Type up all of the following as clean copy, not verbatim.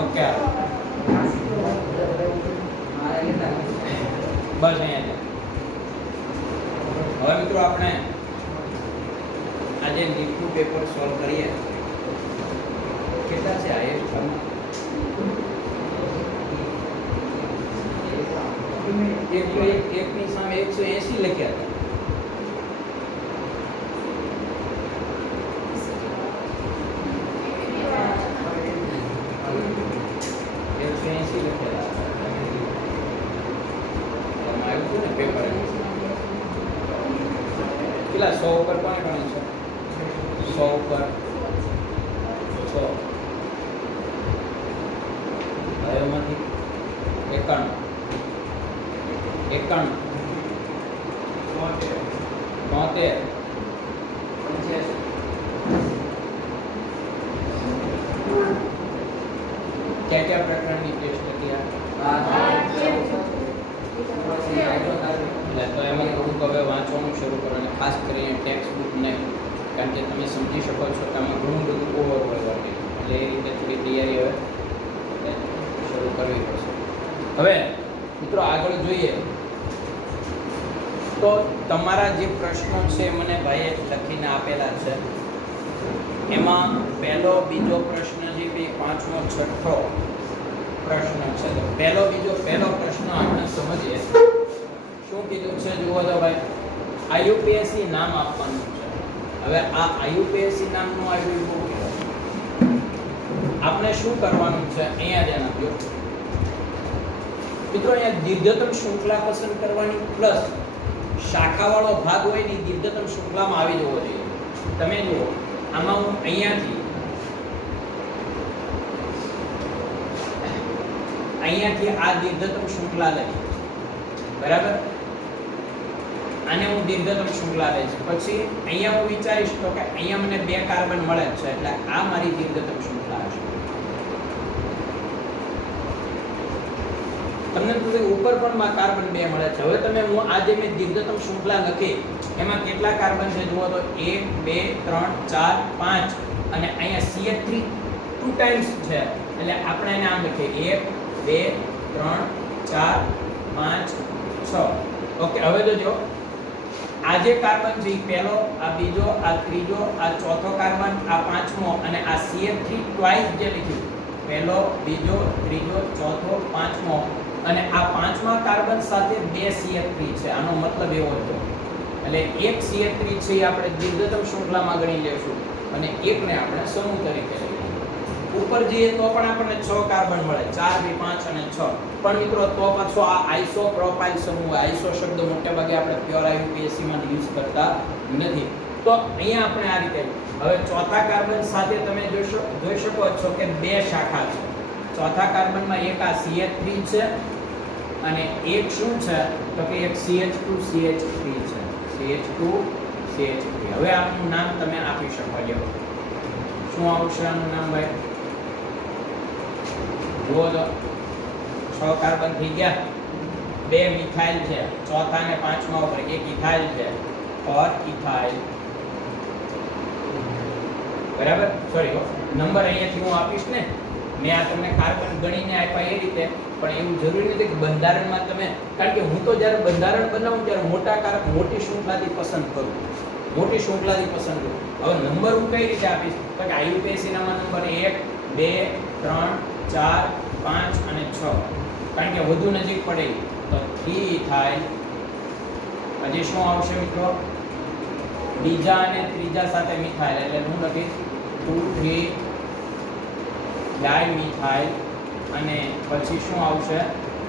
Okay બસ અહીંયા હવે મિત્રો આપણે આજે નીટનું પેપર સોલ્વ કરીએ. કેટલા છે આ એકની સામે 180 લખ્યા હતા. કેટલા 100 ઉપર કોને ગણે છે? 100 ઉપર 6 એમાંથી 91 73 क्या प्रकरणની ટેસ્ટ હતી આ? તો એમાં થોડુંક હવે વાંચવાનું શરૂ કરો અને ખાસ કરીને ટેક્સ્ટ બુક નહીં, કારણ કે તમે સમજી શકો છો કે આમાં ઘણું બધું ઓવર હોય એટલે એ રીતે થોડી તૈયારી હવે શરૂ કરવી પડશે. હવે મિત્રો આગળ જોઈએ તો તમારા જે પ્રશ્નો છે મને ભાઈએ લખીને આપેલા છે. એમાં પહેલો બીજો પ્રશ્ન જે બે પાંચમો છઠ્ઠો પ્રશ્ન છે. તો પહેલો પ્રશ્ન આપણે સમજીએ. શું કીધું છે જુઓ તો ભાઈ, આઈયુપીએસસી નામ આપવાનું છે. હવે આ આઈયુપીએસસી નામનું આવ્યું બહુ આપણે શું કરવાનું છે અહીંયા ધ્યાન આપજો મિત્રો. અહીંયા દીર્ઘતમ શૃંખલા પસંદ કરવાની પ્લસ શાખાવાળો ભાગ હોય ને દીર્ઘતમ શૃંખલામાં આવી જવો જોઈએ. તમે જુઓ આમાં હું અહીંયાથી આ દીર્ઘતમ શૃંખલા લઈશ, બરાબર? આને હું દીર્ઘતમ શૃંખલા લઈશ. પછી અહીંયા હું વિચારીશ તો કે અહીંયા મને 2 કાર્બન મળે છે એટલે આ મારી દીર્ઘતમ શૃંખલા હશે. તમને તો ઉપર પણ કાર્બન 2 મળે છે. હવે તમે હું આ જે મેં દીર્ઘતમ શૃંખલા લખી એમાં કેટલા કાર્બન છે જુઓ તો 1 2 3 4 5 અને અહીંયા CH3 2 ટાઈમ્સ છે એટલે આપણે એને આમ લખીએ 1 2 3 4 5 6. ઓકે, હવે જોજો આ જે કાર્બન છે પહેલો, આ બીજો, આ ત્રીજો, આ ચોથો કાર્બન, આ પાંચમો અને આ CH3 ટ્વાઇસ જે લખ્યું પહેલો, બીજો, ત્રીજો, ચોથો, પાંચમો અને આ પાંચમા કાર્બન સાથે 2 CH3 છે. આનો મતલબ એવો છે એટલે એક CH3 છે એ આપણે દીર્ઘતમ શૃંખલામાં ગણી લેશું અને એકને આપણે સમૂહ તરીકે લઈશું. ઉપર જઈએ તો પણ આપણને 6 કાર્બન મળે, 4 2 5 અને 6. પણ મિત્રો તો પાછો આ આઇસોપ્રોપાઇલ સમૂહ, આઇસો શબ્દ મોટે ભાગે આપણે પ્યોર આઈયુપીએસસી માં યુઝ કરતા નથી. તો અહીંયા આપણે આ રીતે હવે ચોથા કાર્બન સાથે તમે જોઈ શકો છો કે 2 શાખા છે. ચોથા કાર્બનમાં એક આ CH3 છે અને એક શું છે તો કે એક CH2 CH3 છે. CH2 CH3. હવે આનું નામ તમે આપી શકો છો. શું આવશે આનું નામ ભાઈ? જુઓ તો 6 કાર્બન થઈ ગયા, 2 મિથાઇલ છે, ચોથા ને પાંચમા ઉપર એક ઇથાઇલ છે ઓર ઇથાઇલ, બરાબર? સોરી, નંબર અહીંયાથી હું આપીશ ને, મેં આ તમને કાર્બન ગણીને આપ્યા એ રીતે, પણ એવું જરૂરી નથી કે બંધારણમાં તમે, કારણ કે હું તો જ્યારે બંધારણ બનાવું ત્યારે મોટી શૃંખલાથી પસંદ કરું, મોટી શૃંખલાથી પસંદ કરું. હવે નંબર હું કઈ રીતે આપીશ તો કે આઈયુપીએસસી નામાં નંબર 1 2 3 4 5 અને 6, કારણ કે વધુ નજીક પડે તો 3 ઇથાઇલ. હજી શું આવશે મિત્રો? બીજા અને ત્રીજા સાથે મિથાઇલ એટલે હું લખીશ 2 3 ડાયમિથાઇલ અને પછી શું આવશે?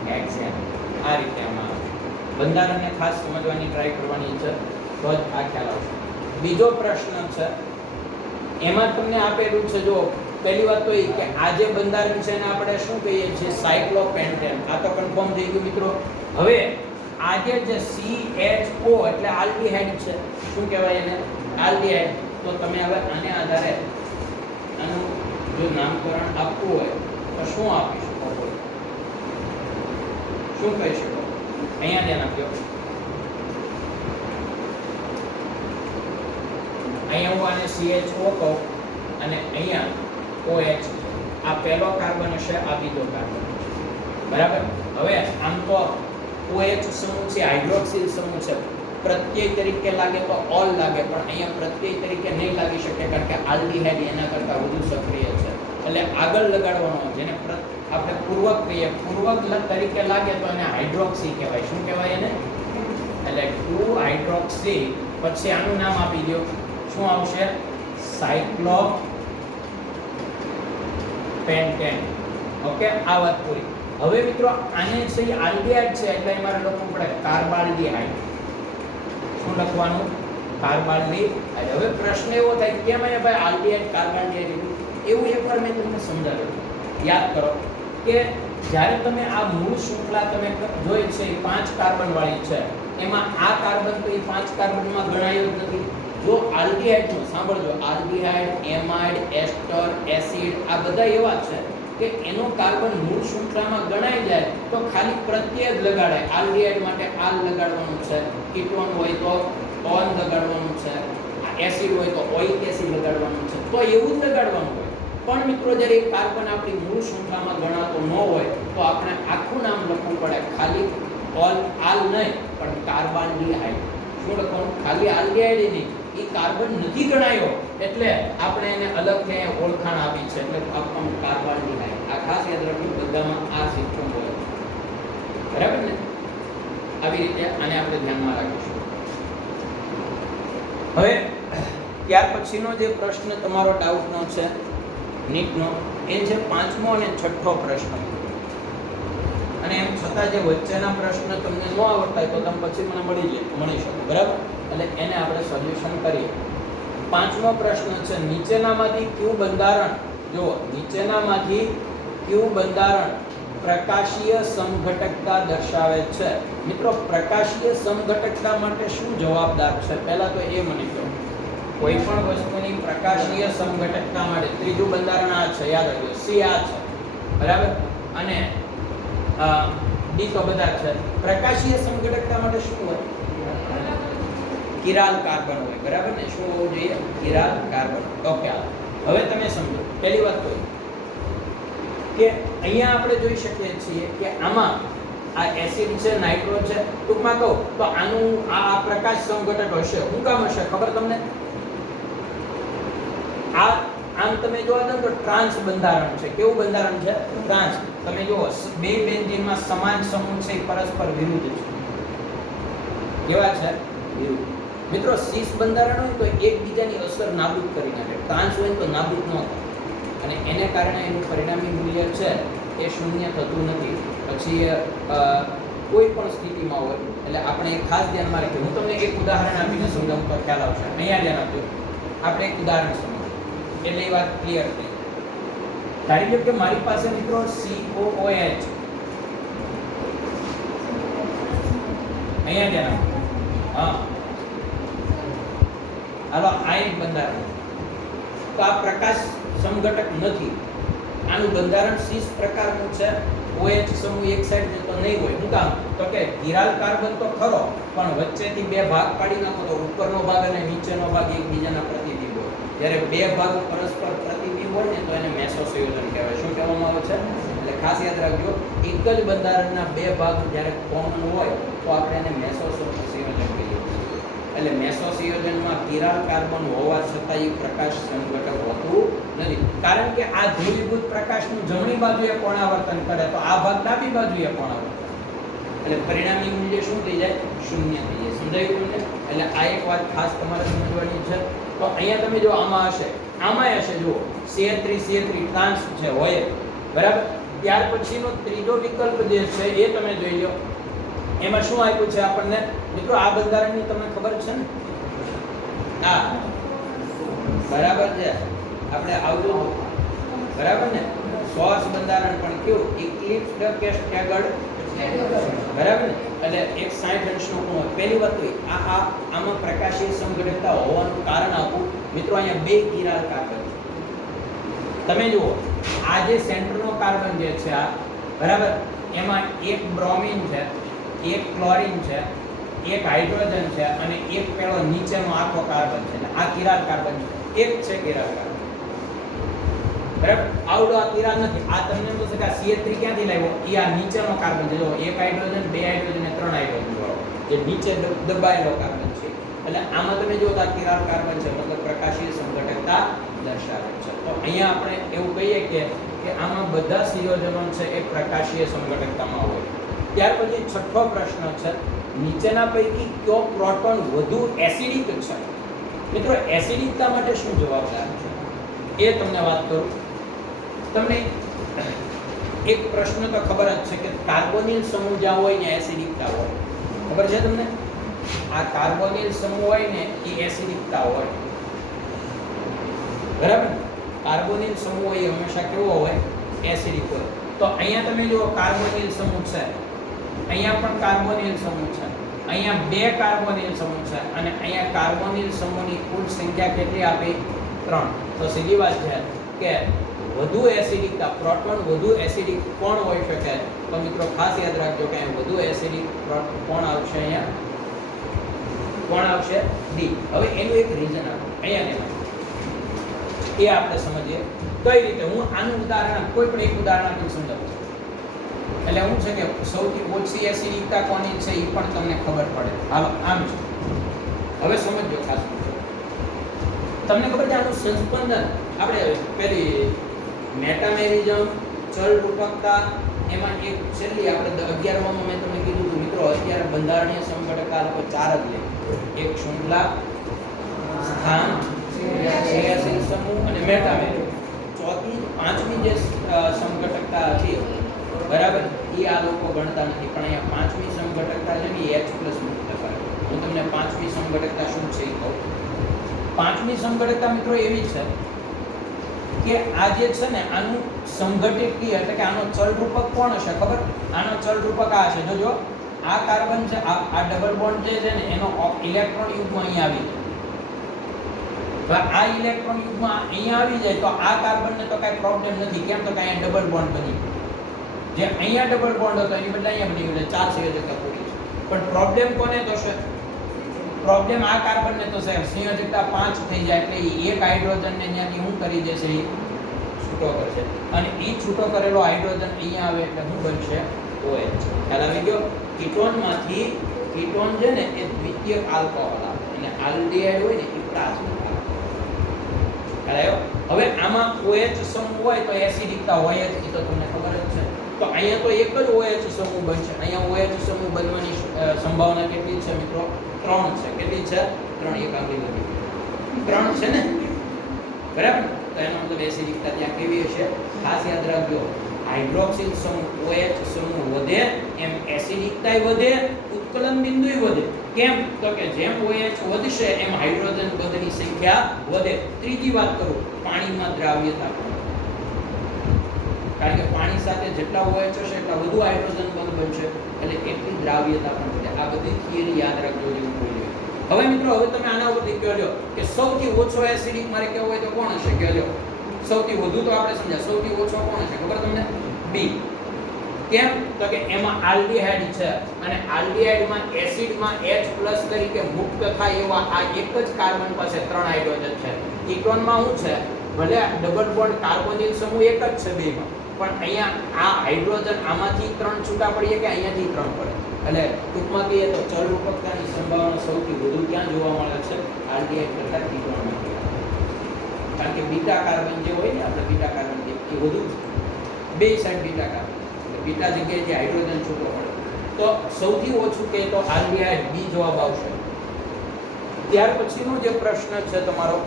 હેક્સેન. આ રીતે આમાં આવશે. બંધારણને ખાસ સમજવાની ટ્રાય કરવાની છે તો જ આ ખ્યાલ આવશે. બીજો પ્રશ્ન છે એમાં તમને આપેલું છે, જો પહેલી વાત તો એ કે આ જે બંધારણ છે એને આપણે શું કહીએ છીએ? સાયક્લોપેન્ટેન. આ તો કન્ફર્મ થઈ ગયું મિત્રો. હવે આજે જે CHO એટલે આલ્ડીહાઇડ છે, શું કહેવાય એને? આલ્ડીહાઇડ. તો તમે હવે આને આધારે આનું જો નામકરણ આપવું હોય તો શું આપી શકો? શું કહી શકો? અહીંયા ધ્યાન આપજો. અહીંયા હું આને CHO કહું અને અહીંયા OH. આ પહેલો કાર્બન હશે, આ બીજો કાર્બન હશે, બરાબર. હવે આમ તો OH સમૂહ છે, હાઇડ્રોક્સિલ સમૂહ છે, પ્રત્યય તરીકે લાગે તો ઓલ લાગે, પણ અહીંયા પ્રત્યય તરીકે નહીં લાગી શકે કારણ કે આલ્ડીહાઇડ એના કરતાં વધુ સક્રિય છે. એટલે આગળ લગાડવાનો, જેને આપણે પૂર્વક કહીએ, પૂર્વક તરીકે લાગે તો એને હાઇડ્રોક્સી કહેવાય. શું કહેવાય એને? એટલે 2 હાઇડ્રોક્સી, પછી આનું નામ આપી દો. શું આવશે? સાયક્લોપેન્ટેન. ઓકે, આ વાત પૂરી. હવે મિત્રો આને છે આલ્ડીહાઇડ છે એટલે અમારે લખવું પડે કાર્બાલ્ડીહાઇડ. શું લખવાનું? કાર્બાલ્ડીહાઇડ. હવે પ્રશ્ન એવો થાય કેમ અહીંયા ભાઈ આલ્ડીહાઇડ કાર્બાલ્ડીહાઇડ? એવું એકવાર મેં તમને સમજાવ્યું. યાદ કરો કે જ્યારે તમે આ મૂળ શૃંખલા તમે જોઈ છે, 5 કાર્બન વાળી છે, એમાં આ કાર્બન તો એ 5 કાર્બનમાં ગણાયો જ નથી. જો આલ્ડીહાઇડનો સાંભળજો, આલ્ડીહાઇડ, એમાઇડ, એસ્ટર, એસિડ આ બધા એવા છે કે એનો કાર્બન મૂળ શૃંખલામાં ગણાઈ જાય તો ખાલી પ્રત્યય જ લગાડાય. આલ્ડીહાઇડ માટે આલ લગાડવાનું છે, કીટોન હોય તો ઓન લગાડવાનું છે, એસિડ હોય તો ઓઇક એસિડ લગાડવાનું છે, તો એવું જ લગાડવાનું હોય. પણ મિત્રો જ્યારે એક કાર્બન આપણી મૂળ શૃંખલામાં ગણાતો ન હોય તો આપણે આખું નામ લખવું પડે. ખાલી ઓલ આલ નહીં પણ કાર્બાલ્ડીહાઇડ. શું લખવાનું? ખાલી આલ્ડીહાઇડ નહીં, એ કાર્બન નથી ગણાયો એટલે આપણે એને અલગથી ઓળખાણ આપી છે એટલે આપવાનું કાર્બાલ્ડીહાઇડ. આ ખાસ યાદ રાખવું, બધામાં આ સિસ્ટમ હોય, બરાબર ને? આવી રીતે આને આપણે ધ્યાનમાં રાખીશું. હવે ત્યાર પછીનો જે પ્રશ્ન તમારો ડાઉટનો છે નીટનો, એ છે 5મો અને 6થો પ્રશ્ન. અને એમ છતાં જે વચ્ચેના પ્રશ્ન તમને ન આવડતા હોય તો તમે પછી મને મળી શકો, બરાબર? એટલે એને આપણે સોલ્યુશન કરીએ. 5મો પ્રશ્ન છે, નીચેનામાંથી કયું બંધારણ, જુઓ, નીચેનામાંથી કયું બંધારણ પ્રકાશીય સમઘટકતા દર્શાવે છે? મિત્રો પ્રકાશીય સમઘટકતા માટે શું જવાબદાર છે પહેલા તો એ મને કહો. કોઈ પણ વસ્તુની પ્રકાશીય સમઘટકતા માટે ત્રીજું બંધારણ આ છે, યાદ રાખજો. C આ છે, બરાબર, અને ડી તો બધા છે. પ્રકાશીય સમઘટકતા માટે શું હોય? કિરાલ કાર્બન હોય, બરાબર ને? શું હોવું જોઈએ? Chiral carbon. ઓકે, હવે તમે સમજો. પહેલી વાત તો કે અહીંયા આપણે જોઈ શકીએ છીએ કે આમાં આ એસિડ છે, નાઇટ્રો છે, ટૂંકમાં કહો તો આનું આ પ્રકાશ સમઘટક હશે. શું કામ હશે ખબર તમને? આ આમ તમે જોવા જાવ તો ટ્રાન્સ બંધારણ છે. કેવું બંધારણ છે? ટ્રાન્સ. તમે જુઓ, બે બેન્ઝીનમાં સમાન સમૂહ છે, પરસ્પર વિરુદ્ધ છે. કેવા છે? વિરુદ્ધ. મિત્રો સીસ બંધારણ હોય તો એકબીજાની અસર નાબૂદ કરી નાખે, ટ્રાન્સ હોય તો નાબૂદ ન થાય, અને એને કારણે એનું પરિણામી મૂલ્ય છે એ શૂન્ય થતું નથી. પછી કોઈ પણ સ્થિતિમાં હોય એટલે આપણે ખાસ ધ્યાનમાં રાખીએ. હું તમને એક ઉદાહરણ આપીને સમજાવું તો ખ્યાલ આવશે. અહીંયા ધ્યાન આપજો. આપણે એક ઉદાહરણ સમજીએ એટલે એ વાત ક્લિયર થઈ. ધારી લો કે મારી પાસે મિત્રો COOH, અહીંયા ધ્યાન આપજો. હા, હાલો, આ એક બંધારણ. તો આ પ્રકાશ સમઘટક નથી. આનું બંધારણ સીસ પ્રકારનું છે. OH સમૂહ એક સાઈડ તો નહીં હોય. શું કામ? તો કે કિરાલ કાર્બન તો ખરો, પણ વચ્ચેથી બે ભાગ પાડી નાખો તો ઉપરનો ભાગ અને નીચેનો ભાગ એકબીજાના પ્રતિબિંબ હોય. જ્યારે બે ભાગ પરસ્પર પ્રતિબિંબ હોય ને તો એને મેસો સંયોજન કહેવાય. શું કહેવામાં આવે છે? એટલે ખાસ યાદ રાખજો, એક જ બંધારણના બે ભાગ જ્યારે કોમન હોય તો આપણે એને મેસો સંયોજન કહીએ છીએ. એટલે મેસો સંયોજનમાં કિરાલ કાર્બન હોવા છતાં એ પ્રકાશ સમઘટક હોતું નથી. કારણ કે આ ધ્રુવીભૂત પ્રકાશનું જમણી બાજુએ કોણાવર્તન કરે તો આ ભાગ ડાબી બાજુએ કોણાવર્તન, એટલે પરિણામી મૂલ્ય શું થઈ જાય? શૂન્ય થઈ જાય. સમજાયું તમને? એટલે આ એક વાત ખાસ તમારે સમજવાની છે. તો અહીંયા તમે જો આમાં હશે, આમાંય હશે. જુઓ, CH3 ટ્રાન્સ છે, હોય, બરાબર. ત્યાર પછીનો ત્રીજો વિકલ્પ જે છે એ તમે જોઈ લો. એમાં શું આપ્યું છે આપણને? મિત્રો આ બંધારણની તમને ખબર છે ને? આ બરાબર છે, આપણે આવતું બરાબર ને? સોર્સ બંધારણ પણ કેવું? ઇક્લિપ્સ્ડ કે સ્ટેગર્ડ, બરાબર ને? એટલે 160 અંશનો ખૂણો. પહેલી વાત તો આમાં પ્રકાશીય સમઘટકતા હોવાનું કારણ આપું મિત્રો, અહીંયા બે કિરાલ કાર્બન છે. તમે જુઓ, આ જે સેન્ટરનો કાર્બન જે છે આ, બરાબર, એમાં એક બ્રોમિન છે, એક ક્લોરીન છે, એક હાઇડ્રોજન છે અને એક પેલો નીચેનો આખો કાર્બન છે. આ કિરાલ કાર્બન છે, એક છે કિરાલ કાર્બન. બરાબર, આવડો આ કિરાલ નથી. આ તમને એમ થશે કે આ CH3 ક્યાંથી લાવ્યો? એ આ નીચેનો કાર્બન છે. જો એક હાઇડ્રોજન, બે હાઇડ્રોજન અને ત્રણ હાઇડ્રોજન વાળો જે નીચે દબાયેલો કાર્બન છે. એટલે આમાં તમે જો આ કિરાલ કાર્બન છે, મતલબ પ્રકાશીય સંઘટકતા દર્શાવે છે. તો અહીંયા આપણે એવું કહીએ કે આમાં બધા સંયોજનો છે એ પ્રકાશીય સંઘટકતામાં હોય. ત્યાર પછી છઠ્ઠો પ્રશ્ન છે, નીચેના પૈકી કયો પ્રોટોન વધુ એસિડિક છે? મિત્રો, એસિડિકતા માટે શું જવાબદાર છે એ તમને વાત કરું. તમને એક પ્રશ્ન તો ખબર જ છે કે કાર્બોનિલ સમૂહ જ્યાં હોય ને એસિડિકતા હોય. ખબર છે તમને? આ કાર્બોનિલ સમૂહ હોય ને એ એસિડિકતા હોય. બરાબર, કાર્બોનિલ સમૂહ એ હંમેશા કેવો હોય? એસિડિક હોય. તો અહીંયા તમે જો કાર્બોનિલ સમૂહ છે, અહીંયા પણ કાર્બોનિલ સમૂહ છે, અહીંયા બે કાર્બોનિલ સમૂહ છે અને અહીંયા કાર્બોનિલ સમૂહની કુલ સંખ્યા કેટલી આપી? 3. તો સીધી વાત છે કે વધુ એસિડિકતા, પ્રોટોન વધુ એસિડિક કોણ હોઈ શકે? તો મિત્રો ખાસ યાદ રાખજો કે વધુ એસિડિક કોણ આવશે? અહીંયા કોણ આવશે? ડી. હવે એનું એક રીઝન આપો અહીંયા એ આપણે સમજીએ કઈ રીતે. હું આનું ઉદાહરણ કોઈ પણ એક ઉદાહરણ આપીને સમજાવું. એટલે હું છે કે સૌથી ઓછી એસિડિકતા કોની છે એ પણ તમને ખબર પડે. હાલો આમ છે. હવે સમજો ખાસ. તમને ખબર છે આનું સંસ્પંદન આપણે પેલી મેટામેરિઝમ, ચલ રૂપકતા, એમાં એક છેલ્લી આપણે 11માં મેં તમને કીધું હતું મિત્રો, અત્યારે બંધારણીય સંઘટકતા લોકો 4 જ લે. એક શૃંખલા, સ્થાન, ક્રિયાશીલ સમૂહ અને મેટામેરિઝમ. ચોથી પાંચમી જે સંઘટકતા હતી, બરાબર, એ આ લોકો ગણતા નથી. પણ અહીંયા પાંચમી સંઘટકતા છે ને H+ મુક્ત કરે. હું તમને પાંચમી સંઘટકતા શું છે એ કહું. પાંચમી સંઘટકતા મિત્રો એવી છે કે આ જે છે ને આનું સંઘટિત કી એટલે કે આનો ચલ રૂપક કોણ હશે ખબર? આનો ચલ રૂપક આ હશે. જોજો આ કાર્બન છે, આ ડબલ બોન્ડ જે છે ને એનો ઇલેક્ટ્રોન યુગ્મ અહીંયા આવી જાય. આ ઇલેક્ટ્રોન યુગ્મ અહીંયા આવી જાય તો આ કાર્બનને તો કાંઈ પ્રોબ્લેમ નથી. કેમ? તો કે અહીંયા ડબલ બોન્ડ બની જે અહીંયા ડબલ બોન્ડ હતો એની બદલે અહીંયા બની ગયો, 4 સંયોજકતા પૂરી છે. પણ પ્રોબ્લેમ કોને થશે? પ્રોબ્લેમ આ કાર્બનને તો છે. સંયોજકતા 5 થઈ જાય એટલે એક હાઇડ્રોજનને ત્યાંથી શું કરી દેશે? એ છૂટો કરશે અને એ છૂટો કરેલો હાઇડ્રોજન અહીંયા આવે એટલે શું બનશે? OH. ખ્યાલ આવી ગયો? કીટોનમાંથી કીટોન છે ને એ દ્વિતીયક આલ્કોહોલ આવે અને આલ્ડીહાઇડ હોય ને એ પ્રાથમિક આલ્કોહોલ. ખ્યાલ આવ્યો? હવે આમાં OH સમૂહ હોય તો એસિડિકતા હોય જ, એ તો તમને ખબર જ છે. તો અહીંયા તો એક જ OH સમૂહ બનશે. અહીંયા OH સમૂહ બનવાની સંભાવના કેટલી છે મિત્રો? 3 છે. કેટલી છે? 3. એક આંગળી બની 3 છે ને, બરાબર? તો એનો મતલબ એસિડિકતા ત્યાં કેવી હશે? ખાસ યાદ રાખજો, હાઇડ્રોક્સિલ સમૂહ OH સમૂહ વધે એમ એસિડિકતા વધે, ઉત્કલન બિંદુય વધે. કેમ? તો કે જેમ OH વધશે એમ હાઇડ્રોજન બંધની સંખ્યા વધે. ત્રીજી વાત કરું, પાણીમાં દ્રાવ્યતા. કારણ કે પાણી સાથે જેટલા OH હશે એટલા વધુ હાઇડ્રોજન બંધ બનશે એટલે એટલી દ્રાવ્યતા પણ વધે. આ બધી થિયરી યાદ રાખજો જેવું કોઈ લે. હવે મિત્રો હવે તમે આના ઉપરથી કહો લ્યો કે સૌથી ઓછો એસિડિક મારે કેવો હોય તો કોણ હશે? કહો લ્યો. સૌથી વધુ તો આપણે સમજ્યા, સૌથી ઓછો કોણ હશે ખબર તમને? B. કેમ? તો કે એમાં આલ્ડીહાઇડ છે અને આલ્ડીહાઇડમાં એસિડમાં H+ તરીકે મુક્ત થાય એવા આ એક જ કાર્બન પાસે 3 હાઇડ્રોજન છે. કીટોનમાં શું છે? ભલે ડબલ બોન્ડ કાર્બોનિલ સમૂહ એક જ છે બેમાં, પણ અહીંયા આ હાઇડ્રોજન આમાંથી 3 છૂટા પડીએ કે અહીંયાથી 3 પડે. એટલે ટૂંકમાં કહીએ તો ચલ રૂપકતાની સંભાવના સૌથી વધુ ક્યાં જોવા મળે છે? આલ્ડીહાઇડ કરતાં કીટોનમાં. કારણ કે બીટા કાર્બન જે હોય ને આપણે બીટા કાર્બન એ વધુ બે સાઈડ બીટા કાર્બન બીટા જગ્યાએથી હાઇડ્રોજન છૂટો પડે. તો સૌથી ઓછું કહે તો આલ્ડીહાઇડ, B જવાબ આવશે. ત્યાર પછીનો જે પ્રશ્ન છે તમારો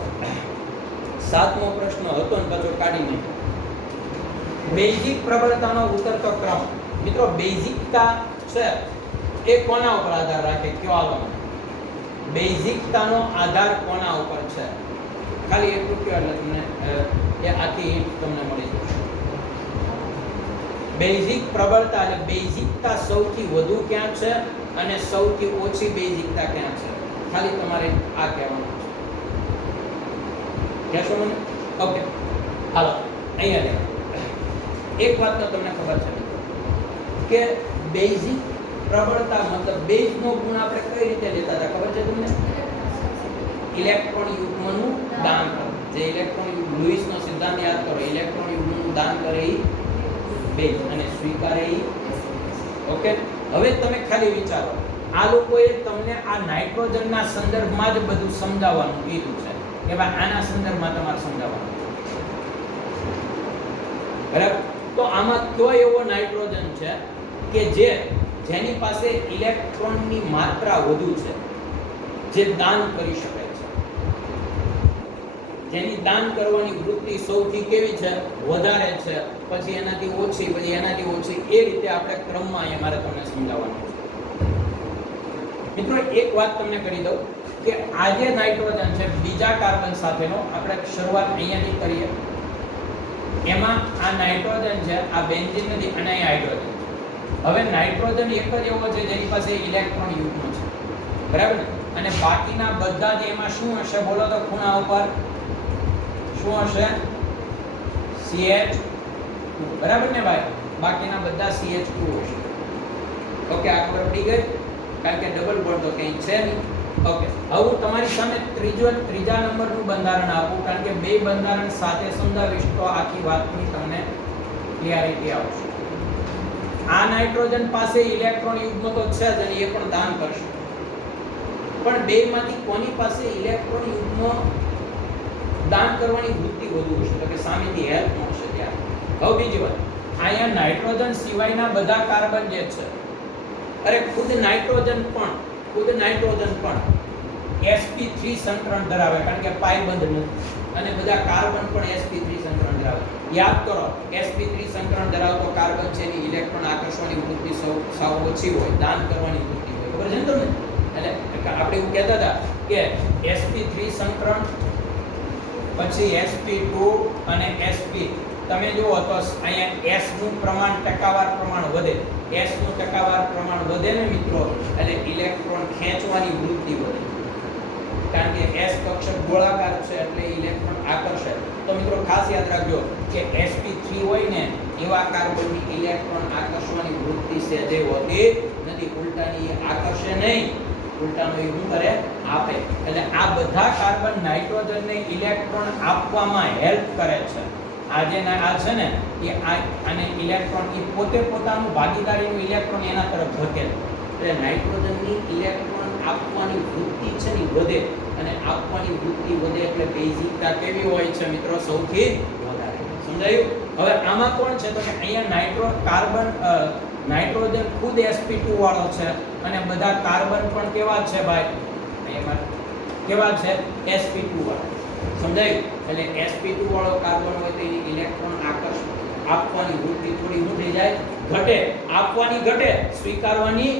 7મો પ્રશ્ન હતો ને પાછો કાઢીને બેઝિક પ્રબળતાનો ઉતરતો ક્રમ. મિત્રો બેઝિકતા છે એ કોના ઉપર આધાર રાખે? કયો આલો બેઝિકતાનો આધાર કોના ઉપર છે? ખાલી એટલું કહો એટલે તમને એ આખી હિન્ટ તમને મળી જશે. બેઝિક પ્રબળતા એટલે બેઝિકતા સૌથી વધુ ક્યાં છે અને સૌથી ઓછી બેઝિકતા ક્યાં છે? ખાલી તમારે આ કહેવાનું છે. કહેશો મને? ઓકે, હાલો અહીંયા લે. એક વાત તો તમને ખબર છે કે બેઝિક પ્રબળતા મતલબ બેઝનો ગુણ આપણે કઈ રીતે લેતા હતા ખબર છે તમને? ઇલેક્ટ્રોન યુગ્મનું દાન કરવું. જે ઇલેક્ટ્રોન લુઈસનો સિદ્ધાંત યાદ કરો, ઇલેક્ટ્રોન યુગ્મનું દાન કરે એ બેઝ અને સ્વીકારે એ. ઓકે, હવે તમે ખાલી વિચારો, આ લોકોએ તમને આ નાઇટ્રોજનના સંદર્ભમાં જ બધું સમજાવવાનું કીધું છે કે ભાઈ આના સંદર્ભમાં તમારે સમજાવવાનું છે. બરાબર? તો આમાં કયો એવો નાઇટ્રોજન છે કે જેની પાસે ઇલેક્ટ્રોનની માત્રા વધુ છે, જે દાન કરી શકે છે, જેની દાન કરવાની વૃત્તિ સૌથી કેવી છે? વધારે છે, પછી એનાથી ઓછી, પછી એનાથી ઓછી, એ રીતે આપણે ક્રમમાં અહીંયા મારે તમને સમજાવવાનું છે. મિત્રો એક વાત તમને કરી દઉં કે આ જે નાઇટ્રોજન છે બીજા કાર્બન સાથેનો, આપણે શરૂઆત અહીંયાથી કરીએ. એમાં આ નાઇટ્રોજન છે, આ બેન્ઝીન નથી અને અહીં હાઇડ્રોજન છે. હવે નાઇટ્રોજન એક જ એવો છે જેની પાસે ઇલેક્ટ્રોન યુગ્મ છે, બરાબર ને? અને બાકીના બધા જ એમાં શું હશે બોલો તો? ખૂણા ઉપર શું હશે? CH2, બરાબર ને ભાઈ? બાકીના બધા CH2 હશે. ઓકે, આ ખબર પડી ગઈ? કારણ કે ડબલ બોન્ડ તો કંઈ છે નહીં. ઓકે, હવે હું તમારી સામે ત્રીજા નંબરનું બંધારણ આપું, કારણ કે બે બંધારણ સાથે સમજાવીશ તો આખી વાતની તમને ક્લિયરિટી આવશે. આ નાઇટ્રોજન પાસે ઇલેક્ટ્રોન યુગ્મ તો છે જ અને એ પણ દાન કરશે, પણ બેમાંથી કોની પાસે ઇલેક્ટ્રોન યુગ્મ દાન કરવાની વૃત્તિ વધુ હશે? તો કે સામેથી હેલ્પ મળશે ત્યાં. હવે બીજી વાત, અહીંયા નાઇટ્રોજન સિવાયના બધા કાર્બન જે છે, અરે ખુદ નાઇટ્રોજન પણ sp3 સંકરણ ધરાવે, કારણ કે પાઈ બંધ નથી, અને બધા કાર્બન પણ sp3 સંકરણ ધરાવે. યાદ કરો, sp3 સંકરણ ધરાવતો કાર્બન છે એની ઇલેક્ટ્રોન આકર્ષવાની વૃત્તિ સાવ ઓછી હોય, દાન કરવાની વૃત્તિ હોય. ખબર છે ને તમને? એટલે આપણે એવું કહેતા હતા કે sp3 સંકરણ, પછી sp2 અને sp, તમે જુઓ તો અહીંયા s નું પ્રમાણ, ટકાવાર પ્રમાણ વધે. s નું ટકાવાર પ્રમાણ વધે ને મિત્રો, એટલે ઇલેક્ટ્રોન ખેંચવાની વૃત્તિ વધે, કારણ કે s કક્ષક ગોળાકાર છે એટલે ઇલેક્ટ્રોન આકર્ષે. તો મિત્રો ખાસ યાદ રાખજો કે sp3 હોય ને એવા કાર્બનની ઇલેક્ટ્રોન આકર્ષવાની વૃત્તિ છે જે હોતી નથી, ઉલટાની આકર્ષે નહીં, ઉલટાનો એ શું કરે? આપે. એટલે આ બધા કાર્બન નાઇટ્રોજનને ઇલેક્ટ્રોન આપવામાં હેલ્પ કરે છે. આ છે ને એ આને ઇલેક્ટ્રોન એ પોતે પોતાનું ભાગીદારીનું ઇલેક્ટ્રોન એના તરફ ધકેલે. એટલે નાઇટ્રોજનની ઇલેક્ટ્રોન આપવાની વૃત્તિ છે ને વધે, અને આપવાની વૃત્તિ વધે એટલે બેઝિકતા કેવી હોય છે મિત્રો? સૌથી વધારે. સમજાયું? હવે આમાં કોણ છે તો કે અહીંયા નાઇટ્રોજન ખુદ sp2 વાળો છે, અને બધા કાર્બન પણ કેવા છે ભાઈ? અહીંયા કેવા છે? sp2 વાળા. સમજાયું? એટલે sp2 વાળો કાર્બન હોય તો એની ઇલેક્ટ્રોન આપવાની વૃત્તિ થોડી શું થઈ જાય? ઘટે. આપવાની ઘટે, સ્વીકારવાની.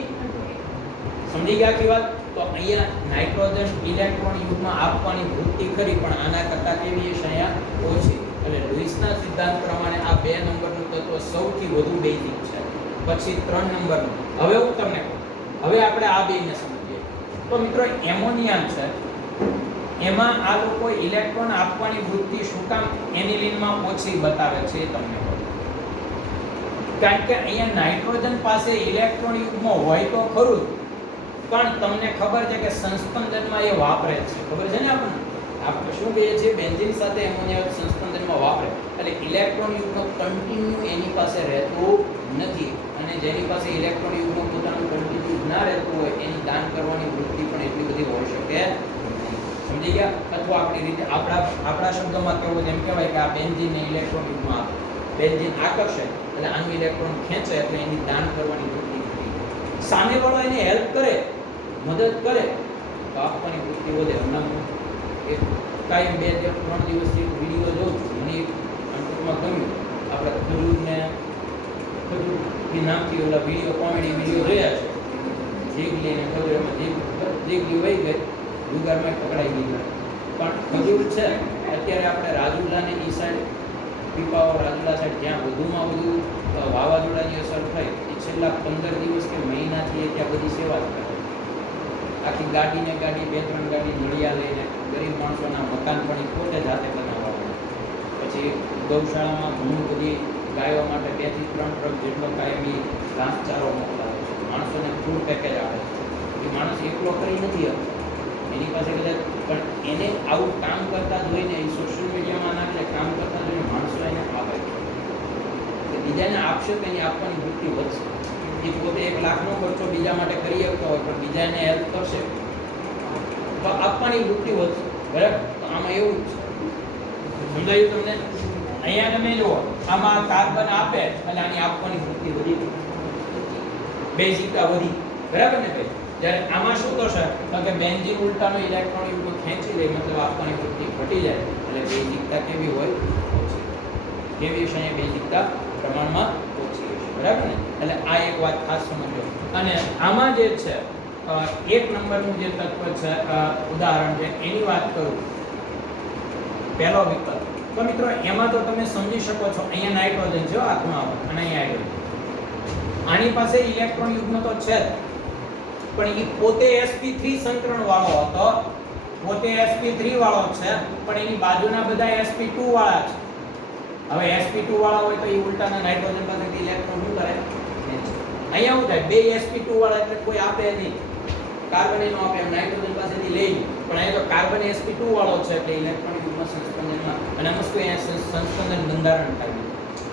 સમજી ગયા કે વાત? તો અહીંયા નાઇટ્રોજન ઇલેક્ટ્રોન યુગમાં આપવાની વૃત્તિ ખરી, પણ આના કરતા કેવી છે? અહીંયા ઓછી. એટલે લુઈસના સિદ્ધાંત પ્રમાણે આ 2 નંબરનું તત્વ સૌથી વધુ બેઝિક છે. પછી 3 નંબરનું. હવે હું તમને કહું, હવે આપણે આ બેને સમજીએ. તો મિત્રો એમોનિયા છે, એમાં આ લોકો ઇલેક્ટ્રોન આપવાની વૃત્તિ શું કામ એનિલિનમાં ઓછી બતાવે છે એ તમને કહું. કારણ કે અહીંયા નાઇટ્રોજન પાસે ઇલેક્ટ્રોન યુગ્મ હોય તો ખરું, પણ તમને ખબર છે કે સંસ્પંદનમાં એ વાપરે છે. ખબર છે ને આપણે શું કહીએ છીએ? બેન્ઝીન સાથે એમોનિયા સંસ્પંદનમાં વાપરે, એટલે ઇલેક્ટ્રોન યુગ્મ કન્ટિન્યુ એની પાસે રહેતું નથી, અને જેની પાસે ઇલેક્ટ્રોન યુગ્મ પોતાનું કન્ટિન્યુ ના રહેતું હોય એની દાન કરવાની વૃત્તિ પણ એટલી બધી હોઈ શકે. સમજી ગયા? અથવા આપણી રીતે આપણા શબ્દોમાં કેવું છે? એમ કહેવાય કે આ બેન્ઝીનને ઇલેક્ટ્રોન યુગ્મ આપે, બેન્ઝીન આકર્ષે એટલે આનું ઇલેક્ટ્રોન ખેંચે એટલે એની દાન કરવાની વૃત્તિ નથી. સામેવાળો એને હેલ્પ કરે, મદદ કરે તો આપવાની વૃત્તિ વધે. હમણાં એક કાંઈ 2-3 દિવસથી વિડીયો જોઉં છું, મને ટૂંકમાં ગમ્યું. આપણે ખજૂરથી નામથી ઓલા વિડીયો, કોમેડી વિડીયો જોયા છે. જીગલી અને ખજૂર, એમાં જીગલી વહી ગઈ, જુગારમાં પકડાઈ ગઈ. પણ ખજૂર છે અત્યારે આપણે રાજુલાને એ સાઈડ, પીપાઓ રાજુલા સાઈડ જ્યાં વધુમાં વધુ વાવાઝોડાની અસર થઈ, એ છેલ્લા 15 દિવસ કે મહિનાથી ત્યાં બધી સેવા કરે. આખી ગાડીને ગાડી, 2-3 ગાડી નળિયા લઈને ગરીબ માણસોના મકાન પણ એ પોતે જાતે બનાવવા. પછી ગૌશાળામાં ઘણું બધી ગાયો માટે 2 થી 3 ટ્રક જેટલો કાયમી ઘાસચારો મોકલાવે છે. માણસોને ફૂડ પેકેજ આપે છે. એ માણસ એકલો કરી નથી આપતો, એની પાસે કદાચ પણ એને આવું કામ કરતા જોઈને એ સોશિયલ મીડિયામાં નાખે કામ કરતા જોઈને માણસો એને આપે છે. બીજાને આપશે તો એની આપવાની વૃત્તિ વધશે. એ પોતે 1 લાખનો ખર્ચો બીજા માટે કરી શકતો હોય પણ બીજાને હેલ્પ કરશે તો આપવાની વૃત્તિ વધશે. બરાબર? તો આમાં એવું જ છે. સમજાયું તમને? અહીંયા તમે જુઓ, આમાં કાર્બન આપે એટલે આની આપવાની વૃત્તિ વધી ગઈ, બેઝિકતા વધી. બરાબર ને ભાઈ? જ્યારે આમાં શું થશે તો કે બેન્ઝીન ઉલટાનો ઇલેક્ટ્રોન યુગ્મ ખેંચી લે, મતલબ આપવાની વૃત્તિ ઘટી જાય એટલે બેઝિકતા કેવી હોય? ઓછી. કેવી છે? બેઝિકતા પ્રમાણમાં ઓછી હશે. બરાબર ને? એટલે આ એક વાત ખાસ સમજો. અને આમાં જે છે 1 નંબરનું જે તત્વ છે ઉદાહરણ છે એની વાત કરું, પહેલો વિકલ્પ. તો મિત્રો એમાં તો તમે સમજી શકો છો, અહીંયા નાઇટ્રોજન છે હાથમાં આવે અને અહીંયા હાઇડ્રોજન. આની પાસે ઇલેક્ટ્રોન યુગ્મ તો છે જ, પણ એ પોતે sp3 સંકરણ વાળો હતો, પોતે sp3 વાળો છે, પણ એની બાજુના બધા sp2 વાળા છે. હવે sp2 વાળા હોય તો એ ઉલટાના નાઇટ્રોજન પાસેથી ઇલેક્ટ્રોન શું કરે? અહીંયા શું થાય? બે sp2 વાળા એટલે કોઈ આપે નહીં, કાર્બન એનો આપે, એમ નાઇટ્રોજન પાસેથી લઈ. પણ અહીંયા તો કાર્બન sp2 વાળો છે એટલે ઇલેક્ટ્રોન યુગ્મ સંસ્પંદનમાં અને વસ્તુ અહીંયા સંસ્પંદન બંધારણ થાય.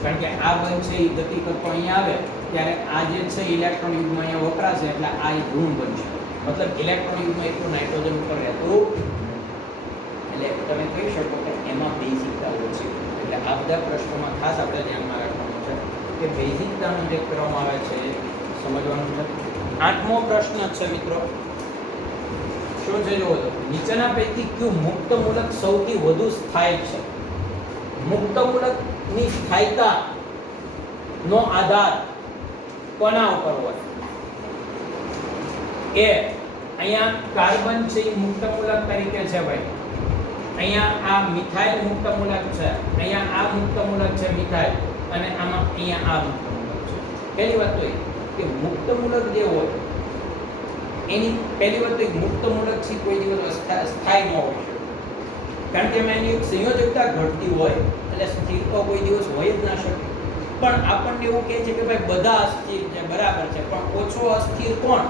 કારણ કે આ બંધ છે એ ગતિ કરતો અહીંયા આવે ત્યારે આ જે છે ઇલેક્ટ્રોન યુગ્મ અહીંયા વપરાશે એટલે આ એક ઋણ બનશે. મતલબ ઇલેક્ટ્રોન યુગ્મ એટલું નાઇટ્રોજન ઉપર રહેતું એટલે તમે કહી શકો કે એમાં બેઝિકતા ઓછી. એટલે આ બધા પ્રશ્નોમાં ખાસ આપણે ધ્યાનમાં રાખવાનું છે કે બેઝિકતાનું જે કરવામાં આવે છે સમજવાનું છે. 8મો પ્રશ્ન છે મિત્રો, શું છે જોવો તો, નીચેના પૈકી કયું મુક્ત મૂલક સૌથી વધુ સ્થાયી છે? મુક્ત મૂલકની સ્થાયીતા નો આધાર કોના ઉપર હોય? એ અહીંયા કાર્બન છે એ મુક્ત મૂલક તરીકે છે ભાઈ. અહીંયા આ મિથાઇલ મુક્ત મૂલક છે, અહીંયા આ મુક્ત મૂલક છે મિથાઇલ, અને આમાં અહીંયા આ મુક્ત મૂલક છે. પહેલી વાત તો એ કે મુક્ત મૂલક જે હોય એની પહેલી વાત તો મુક્ત મૂલક છે કોઈ દિવસ સ્થાયી ન હોય શકે. કારણ કે એમાં એની સંયોજકતા ઘટતી હોય એટલે સ્થિર તો કોઈ દિવસ હોય જ ના શકે. પણ આપણને એવું કહે છે કે ભાઈ બધા અસ્થિર છે, બરાબર છે, પણ ઓછો અસ્થિર કોણ?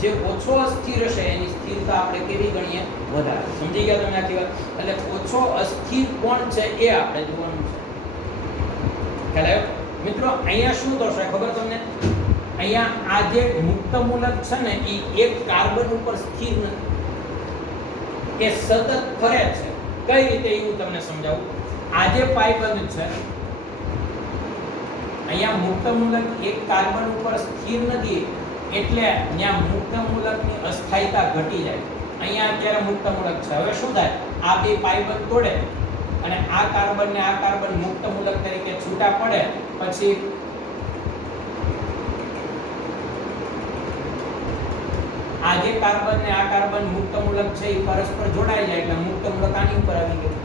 જે ઓછો અસ્થિર હશે એની સ્થિરતા આપણે કેવી ગણીએ? વધારે. સમજી ગયા તમે આખી વાત? એટલે ઓછો અસ્થિર કોણ છે એ આપણે જોવાનું છે. ખ્યાલ આવ્યો મિત્રો? અહીંયા શું થશે ખબર તમને? અહીંયા આ જે મુક્ત મૂલક છે ને એ એક કાર્બન ઉપર સ્થિર નથી, એ સતત ફરે છે. કઈ રીતે એવું તમને સમજાવું. આ જે પાઇબંધ છે અહીંયા મુક્ત મૂલક એક કાર્બન ઉપર સ્થિર નથી એટલે ત્યાં મુક્ત મૂલકની અસ્થાયીતા ઘટી જાય. અહીંયા અત્યારે મુક્ત મૂલક છે, હવે શું થાય? આ બે પાઇબંધ તોડે અને આ કાર્બન ને આ કાર્બન મુક્ત મૂલક તરીકે છૂટા પડે, પછી આ જે કાર્બન ને આ કાર્બન મુક્ત મૂલક છે એ પરસ્પર જોડાઈ જાય એટલે મુક્ત મૂલક આની ઉપર આવી ગયું.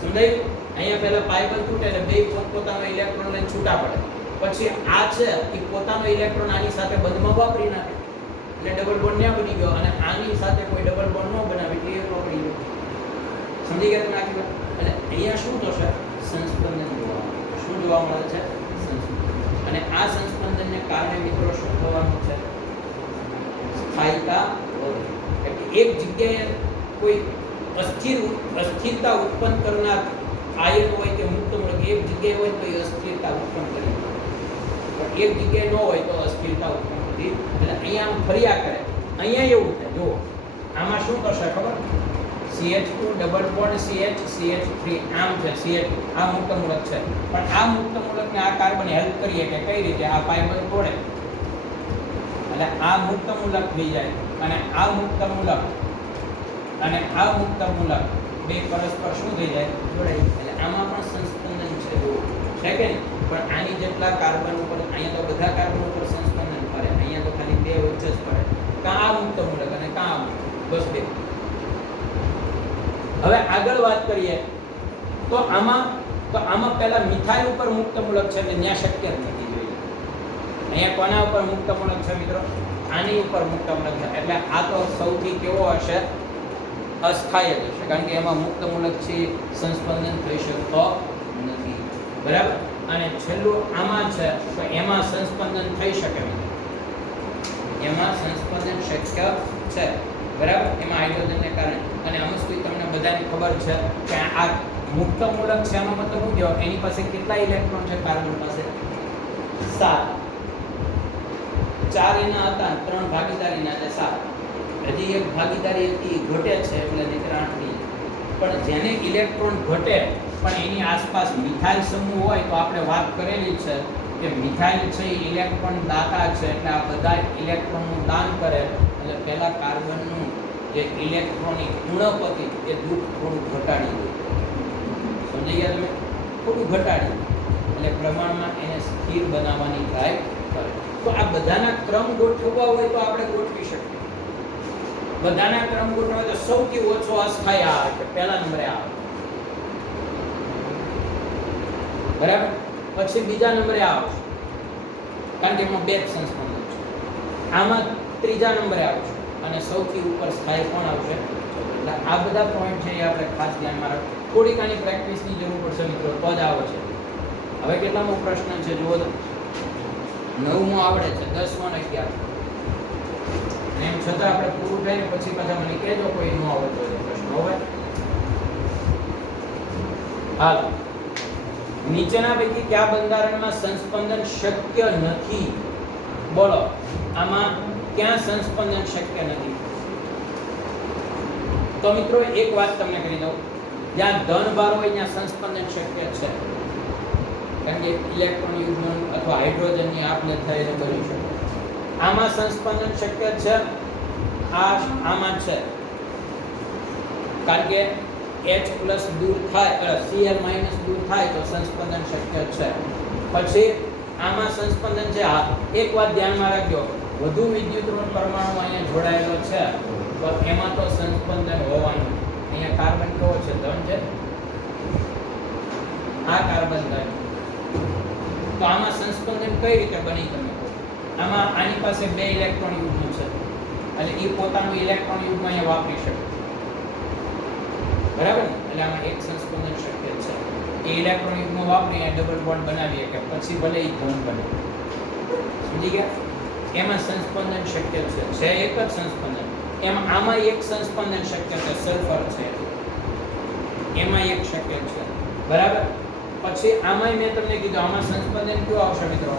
સમજાયું? અહીંયા પહેલા પાઇબંધ તૂટે એટલે બે પોતપોતાનો ઇલેક્ટ્રોન લઈને છૂટા પડે, પછી આ છે એ પોતાનો ઇલેક્ટ્રોન આની સાથે બંધમાં વાપરી નાખે એટલે ડબલ બોન્ડ ન્યા બની ગયો, અને આની સાથે કોઈ ડબલ બોન્ડ ન બનાવે એટલે એ પકડી ગયો. સમજી ગયા તમે આખી વાત? એટલે અહીંયા શું થશે? સંસ્પંદન જોવા મળે. શું જોવા મળે છે? સંસ્પંદન. અને આ સંસ્પંદનને કારણે મિત્રો શું થવાનું છે? સ્થાયીતા વધે. એટલે એક જગ્યાએ કોઈ અસ્થિરતા ઉત્પન્ન કરનાર આયન હોય કે મુક્ત મૂલક એક જગ્યાએ હોય તો એ અસ્થિરતા ઉત્પન્ન કરે, પણ એક જગ્યાએ ન હોય તો અસ્થિરતા ઉત્પન્ન થતી. એટલે અહીંયા આમ ફર્યા કરે. અહીંયા એવું થાય, જુઓ આમાં શું કરશે ખબર? CH2 ડબલ બોન્ડ CH3 આમ છે, CH આ મુક્ત મૂલક છે, પણ આ મુક્ત મૂલકને આ કાર્બન હેલ્પ કરીએ કે કઈ રીતે? આ પાઇબંધ તોડે એટલે આ મુક્ત મૂલક થઈ જાય, અને આ મુક્ત મૂલક અને આ મુક્ત મૂલક બે પરસ્પર શું થઈ જાય? જોડાય. એટલે આમાં પણ સંસ્પંદન છે, છે કે નહીં? પણ આની જેટલા કાર્બન ઉપર, અહીંયા તો બધા કાર્બન ઉપર સંસ્પંદન ફરે, અહીંયા તો ખાલી બે વચ્ચે જ ફરે. કાં આ મુક્ત મૂલક અને કાં આ મુક્ત, બસ બે. હવે આગળ વાત કરીએ તો આમાં પહેલા મિથાઇલ ઉપર મુક્ત મૂલક છે એટલે ત્યાં શક્ય જ નથી જોઈએ. અહીંયા કોના ઉપર મુક્ત મૂલક છે મિત્રો? આની ઉપર મુક્ત મૂલક છે એટલે આ તો સૌથી કેવો હશે? અસ્થાયી હશે, કારણ કે એમાં મુક્ત મૂલક છે સંસ્પંદન થઈ શકતો નથી. બરાબર? અને છેલ્લું આમાં છે તો એમાં સંસ્પંદન થઈ શકે. એમાં સંસ્પંદન શક્ય છે, બરાબર. એમાં હાઇડ્રોજનને કારણે. અને આ વસ્તુ તમને બધાને ખબર છે કે આ મુક્ત મૂલક છે, આનો મતલબ શું કહેવાય? એની પાસે કેટલા ઇલેક્ટ્રોન છે? કાર્બન પાસે 7. 4 એના હતા, 3 ભાગીદારીના છે 7. હજી એક ભાગીદારી હતી ઘટે છે, એટલે નહીતર 8 થઈ. પણ જેને ઇલેક્ટ્રોન ઘટે પણ એની આસપાસ મિથાઇલ સમૂહ હોય તો આપણે વાત કરેલી છે કે મિથાઇલ છે એ ઇલેક્ટ્રોન દાતા છે, એટલે આ બધા ઇલેક્ટ્રોનનું દાન કરે. એટલે પહેલા કાર્બનનું જે ઇલેક્ટ્રોનિક ઉણપ હતી એ દુઃખ થોડું ઘટાડી દે. સમજી ગયા તમે? થોડું ઘટાડી એટલે પ્રમાણમાં એને સ્થિર બનાવવાની ટ્રાય કરે. તો આ બધાના ક્રમ ગોઠવવા હોય તો આપણે ગોઠવી શકીએ. બધાના ક્રમ ગોઠવવા તો સૌથી ઓછો અસ્થાયી આવે છે, પહેલા નંબરે આવે, બરાબર. પછી બીજા નંબરે આવશે, કારણ કે એમાં બે સંસ્પંદન છે. આમાં ત્રીજા નંબરે આવશે અને સૌથી ઉપર સ્થાયી પણ આવશે. એટલે આ બધા પોઈન્ટ છે એ આપણે ખાસ ધ્યાનમાં રાખવું. થોડીક આની પ્રેક્ટિસની જરૂર પડશે મિત્રો, તો જ આવે છે. હવે કેટલામો પ્રશ્ન છે જુઓ તો? 9મો આવડે છે, 10મો ને 11. એમ છતાં આપણે પૂરું થાય ને પછી પાછા મને કહેજો કોઈ ન આવડતો હોય પ્રશ્ન. હવે હાલો, નીચેના પૈકી કયા બંધારણમાં સંસ્પંદન શક્ય નથી? બોલો, આમાં ક્યાં સંસ્પંદન શક્ય નથી? તો મિત્રો એક વાત તમને કહી દઉં, જ્યાં ધન ભાર હોય ત્યાં સંસ્પંદન શક્ય છે, કારણ કે ઇલેક્ટ્રોન યુગ્મ અથવા હાઇડ્રોજનની આપલે થઈને બની શકે. આમાં સંસ્પંદન શક્ય છે, આમાં છે, કારણ કે H+ દૂર થાય, Cl- દૂર થાય તો સંસ્પંદન શક્ય છે. પછી આમાં સંસ્પંદન છે. હા, એક વાત ધ્યાનમાં રાખજો, વધુ વિદ્યુતઋણ પરમાણુ અહીંયા જોડાયેલો છે તો એમાં તો સંસ્પંદન હોવાનું. અહીંયા કાર્બન કેવો છે? ધન છે. આ કાર્બન ધન. તો આમાં સંસ્પંદન કઈ રીતે બની? તમે આમાં આની પાસે 2 ઇલેક્ટ્રોન યુગ્મ છે, એટલે એ પોતાનું ઇલેક્ટ્રોન યુગ્મ અહીંયા વાપરી શકે, બરાબર ને? એટલે આમાં એક સંસ્પંદન શક્ય છે. એ ઇલેક્ટ્રોન યુગ્મ વાપરી ડબલ બોન્ડ બનાવીએ કે પછી ભલે એ ધન બને. સમજી ગયા? એમાં સંસ્પંદન શક્ય છે એક જ સંસ્પંદન. એમાં આમાં એક સંસ્પંદન શક્ય છે, સલ્ફર છે, એમાં એક શક્ય છે, બરાબર. પછી આમાં મેં તમને કીધું આમાં સંસ્પંદન કયું આવશે મિત્રો?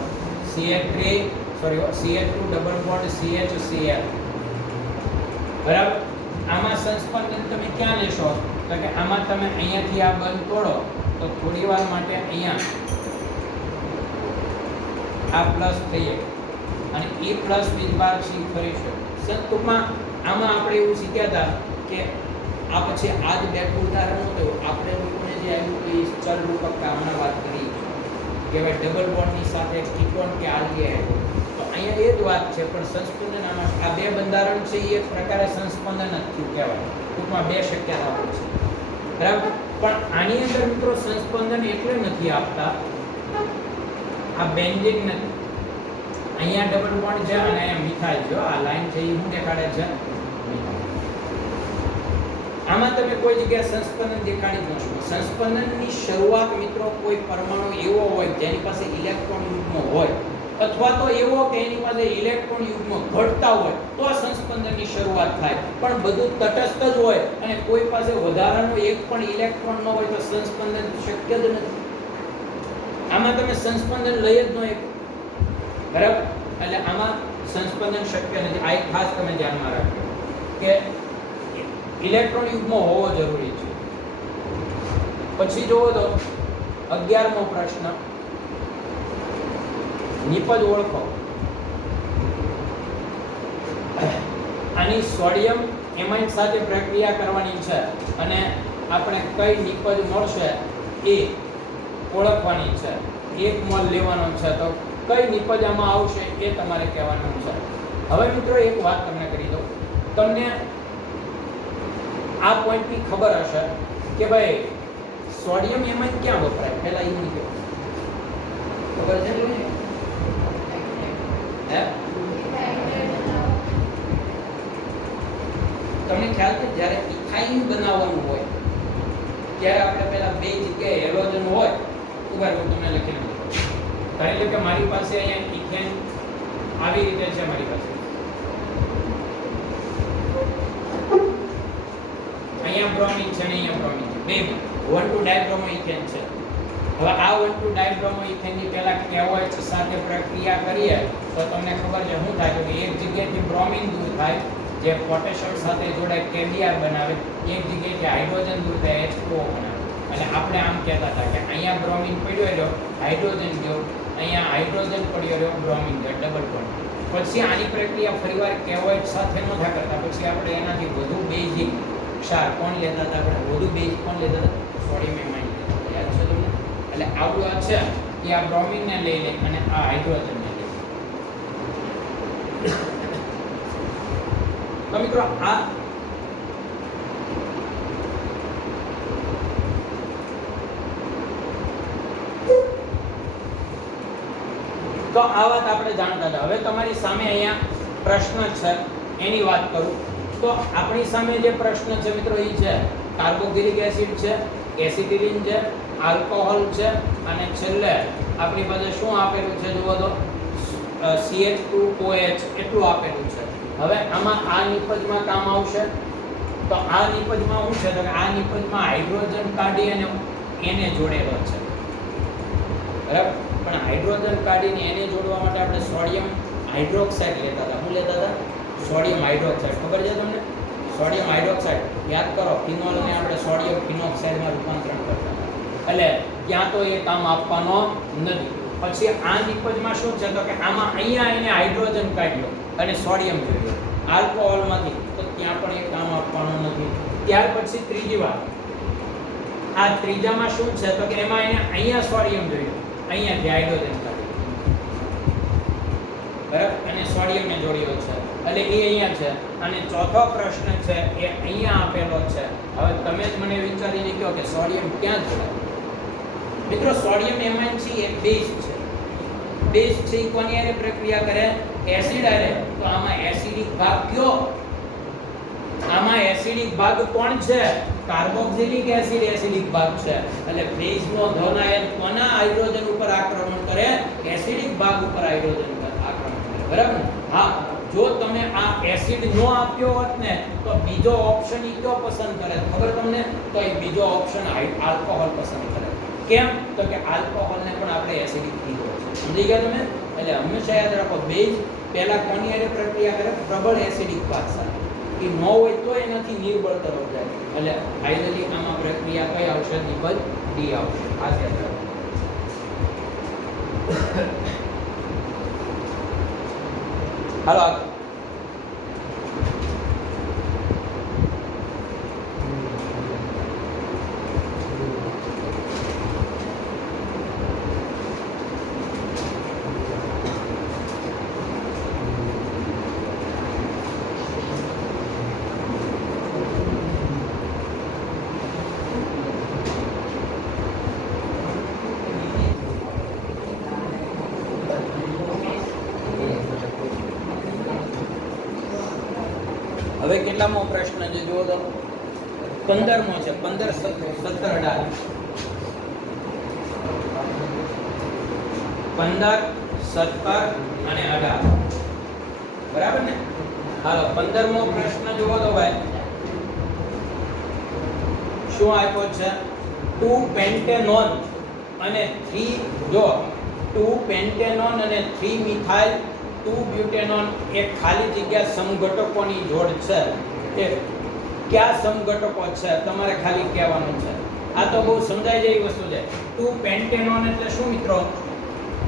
Cl2 double bond CH Cl, બરાબર. આમાં સંસ્પંદન તમે ક્યાં લેશો? તો કે આમાં તમે અહીંયાથી આ બંધ તોડો તો થોડી વાર માટે અહીંયા આ પ્લસ થઈ જાય અને E પ્લસ વીજભાર શીખ કરીશું. ટૂંકમાં આમાં આપણે એવું શીખ્યા હતા કે આ પછી આ જ બેકનું ઉદાહરણ હતું. આપણે લોકોને જે આવ્યું કે ચલ રૂપક કામના વાત કરી કે ભાઈ ડબલ બોન્ડની સાથે કીટોન કે આલ્ડિહાઇડ, તો અહીંયા એ જ વાત છે. પણ સંસ્પંદન આમાં આ બે બંધારણ છે એ એક પ્રકારે સંસ્પંદન જ થયું કહેવાય. ટૂંકમાં બે શક્યતાઓ છે, બરાબર. પણ આની અંદર મિત્રો સંસ્પંદન એટલે નથી આપતા, આ બેન્ડિંગ નથી. અહીંયા ડબલ બોન્ડ છે અને અહીંયા મિથાઇલ છે. આ લાઈન છે એ શું દેખાડે છે? આમાં તમે કોઈ જગ્યાએ સંસ્પંદન દેખાડી ન શકો. સંસ્પંદનની શરૂઆત મિત્રો કોઈ પરમાણુ એવો હોય જેની પાસે ઇલેક્ટ્રોન યુગ્મ હોય, અથવા તો એવો કે એની પાસે ઇલેક્ટ્રોન યુગ્મ ઘટતા હોય તો આ સંસ્પંદનની શરૂઆત થાય. પણ બધું તટસ્થ જ હોય અને કોઈ પાસે વધારાનો એક પણ ઇલેક્ટ્રોન ન હોય તો સંસ્પંદન શક્ય જ નથી. આમાં તમે સંસ્પંદન લઈ જ ન શકો, બરાબર. એટલે આમાં સંસ્પંદન શક્ય નથી. આ એક ખાસ તમે ધ્યાનમાં રાખજો કે ઇલેક્ટ્રોન યુગ્મ હોવો જરૂરી છે. પછી જોવો તો 11મો પ્રશ્ન, નિપજ ઓળખો. આની સોડિયમ એમાઇન સાથે પ્રક્રિયા કરવાની છે અને આપણે કઈ નિપજ મળશે એ ઓળખવાની છે. 1 મોલ લેવાનો છે તો કઈ નિપજ આમાં આવશે એ તમારે કહેવાનું છે. હવે મિત્રો એક વાત તમને કરી દઉં, તમને આ પોઈન્ટની ખબર હશે કે ભાઈ સોડિયમ એમાઇન ક્યાં વપરાય? પહેલા એ મને કહો, ખબર છે ને? હે, તમને ખ્યાલ છે જ્યારે ઇથાઇન બનાવવાનું હોય ત્યારે આપણે પહેલા બે જગ્યાએ હેલોજન હોય. ઉભા હું તમને લખી નાખું. ધારી લો કે મારી પાસે અહીંયા ઇથેન આવી રીતે છે મારી પાસે, અહીંયા બ્રોમિન છે ને અહીંયા બ્રોમિન છે, બે 1,2 ડાયબ્રોમો ઇથેન છે. હવે આ 1,2 ડાયબ્રોમો ઇથેન ની પહેલા KOH સાથે પ્રક્રિયા કરીએ તો તમને ખબર છે શું થાય કે એક જગ્યાએથી બ્રોમિન દૂર થાય જે પોટેશિયમ સાથે જોડે KBr બનાવે, એક જગ્યાએથી હાઇડ્રોજન દૂર થાય H2O બનાવે. એટલે આપણે આમ કહેતા હતા કે અહીંયા બ્રોમિન પડ્યો રહ્યો હાઇડ્રોજન ગયો, અહીંયા હાઇડ્રોજન પડ્યો રહ્યો બ્રોમિન ગયો, ડબલ બોન્ડ. પછી આની પ્રક્રિયા ફરીવાર KOH સાથે ન થા કરતા પછી આપણે એનાથી વધુ બેઝિક ક્ષાર કોણ લેતા હતા, આપણે વધુ બેઝ કોણ લેતા હતા, સોડિયમ એમાઇન યાદ છે તમને. એટલે આવું આ છે કે આ બ્રોમિન ને લઈ લે અને આ હાઇડ્રોજન ને લઈ. તો મિત્રો આ તો આ વાત આપણે જાણતા હતા. હવે તમારી સામે અહીંયા પ્રશ્ન છે એની વાત કરું તો આપણી સામે જે પ્રશ્ન છે મિત્રો એ છે કાર્બોક્સિલિક એસિડ છે, એસિટિલિન છે, આલ્કોહોલ છે અને છેલ્લે આપણી પાસે શું આપેલું છે જુઓ તો CH2OH એટલું આપેલું છે. હવે આમાં આ નિપજમાં કામ આવશે તો આ નિપજમાં શું છે તો આ નિપજમાં હાઇડ્રોજન કાઢી અને એને જોડેલો છે બરાબર. પણ હાઇડ્રોજન કાઢીને એને જોડવા માટે આપણે સોડિયમ હાઇડ્રોક્સાઇડ લેતા હતા. શું લેતા હતા? Sodium hydroxide. ખબર છે તમને? સોડિયમ હાઇડ્રોક્સાઇડ યાદ કરો, ફિનોલને આપણે સોડિયમ ફિનોક્સાઇડમાં રૂપાંતરણ કરતા હતા. એટલે ત્યાં તો એ કામ આપવાનો નથી. પછી આ નિપજમાં શું છે તો કે આમાં અહીંયા એને હાઇડ્રોજન કાઢ્યો અને સોડિયમ જોડ્યો આલ્કોહોલમાંથી, તો ત્યાં પણ એ કામ આપવાનું નથી. ત્યાર પછી ત્રીજી વાત, આ ત્રીજામાં શું છે તો કે એમાં એને અહીંયા સોડિયમ જોડ્યો, અહીંયાથી હાઇડ્રોજન કાઢ્યો બરાબર અને સોડિયમને જોડ્યો છે એટલે એ અહીંયા છે. અને ચોથો પ્રશ્ન છે એ અહીંયા આપેલો છે. હવે તમે જ મને વિચારીને કહો કે સોડિયમ ક્યાં જોડાય? મિત્રો સોડિયમ એમાઇન છે એ બેઝ છે. બેઝ છે એ કોની હારે પ્રક્રિયા કરે? એસિડ હારે. તો આમાં એસિડિક ભાગ કયો? આમાં એસિડિક ભાગ કોણ છે? કાર્બોક્સિલિક એસિડ એસિડિક ભાગ છે. એટલે બેઝનો ધન આયન કોના હાઇડ્રોજન ઉપર આક્રમણ કરે? એસિડિક ભાગ ઉપર હાઇડ્રોજન ઉપર આક્રમણ કરે બરાબર ને? હા, જો તમે આ એસિડ નો આપ્યો હોત ને તો બીજો ઓપ્શન ઈ કયો પસંદ કરે ખબર તમને? તો એ બીજો ઓપ્શન આલ્કોહોલ પસંદ કરે. કેમ? તો કે આલ્કોહોલને પણ આપણે એસિડિક કીધો છે. સમજી ગયા તમે? એટલે હંમેશા યાદ રાખો બેઝ પહેલા કોની હારે પ્રક્રિયા કરે? પ્રબળ એસિડિક ભાગ સાથે. એ ન હોય તો એનાથી નિર્બળ તરફ જાય. એટલે ફાઇનલી આમાં પ્રક્રિયા કઈ આવશે? નિપજ ડી આવશે. આ યાદ રાખો. હાલો આગળ. હવે કેટલામો પ્રશ્ન છે જુઓ તો 15મો છે. 15 17 18 15 17 અને 18 બરાબર ને? હાલો 15મો પ્રશ્ન જુઓ તો ભાઈ શું આપ્યો છે? 2 પેન્ટેનોન અને 3 જો 2 પેન્ટેનોન અને 3 મિથાઇલ 2 બ્યુટેનોન એક ખાલી જગ્યા સમઘટકોની જોડ છે. એ કયા સમઘટકો છે તમારે ખાલી કહેવાનું છે. આ તો બહુ સમજાય જેવી વસ્તુ છે. 2 પેન્ટેનોન એટલે શું મિત્રો?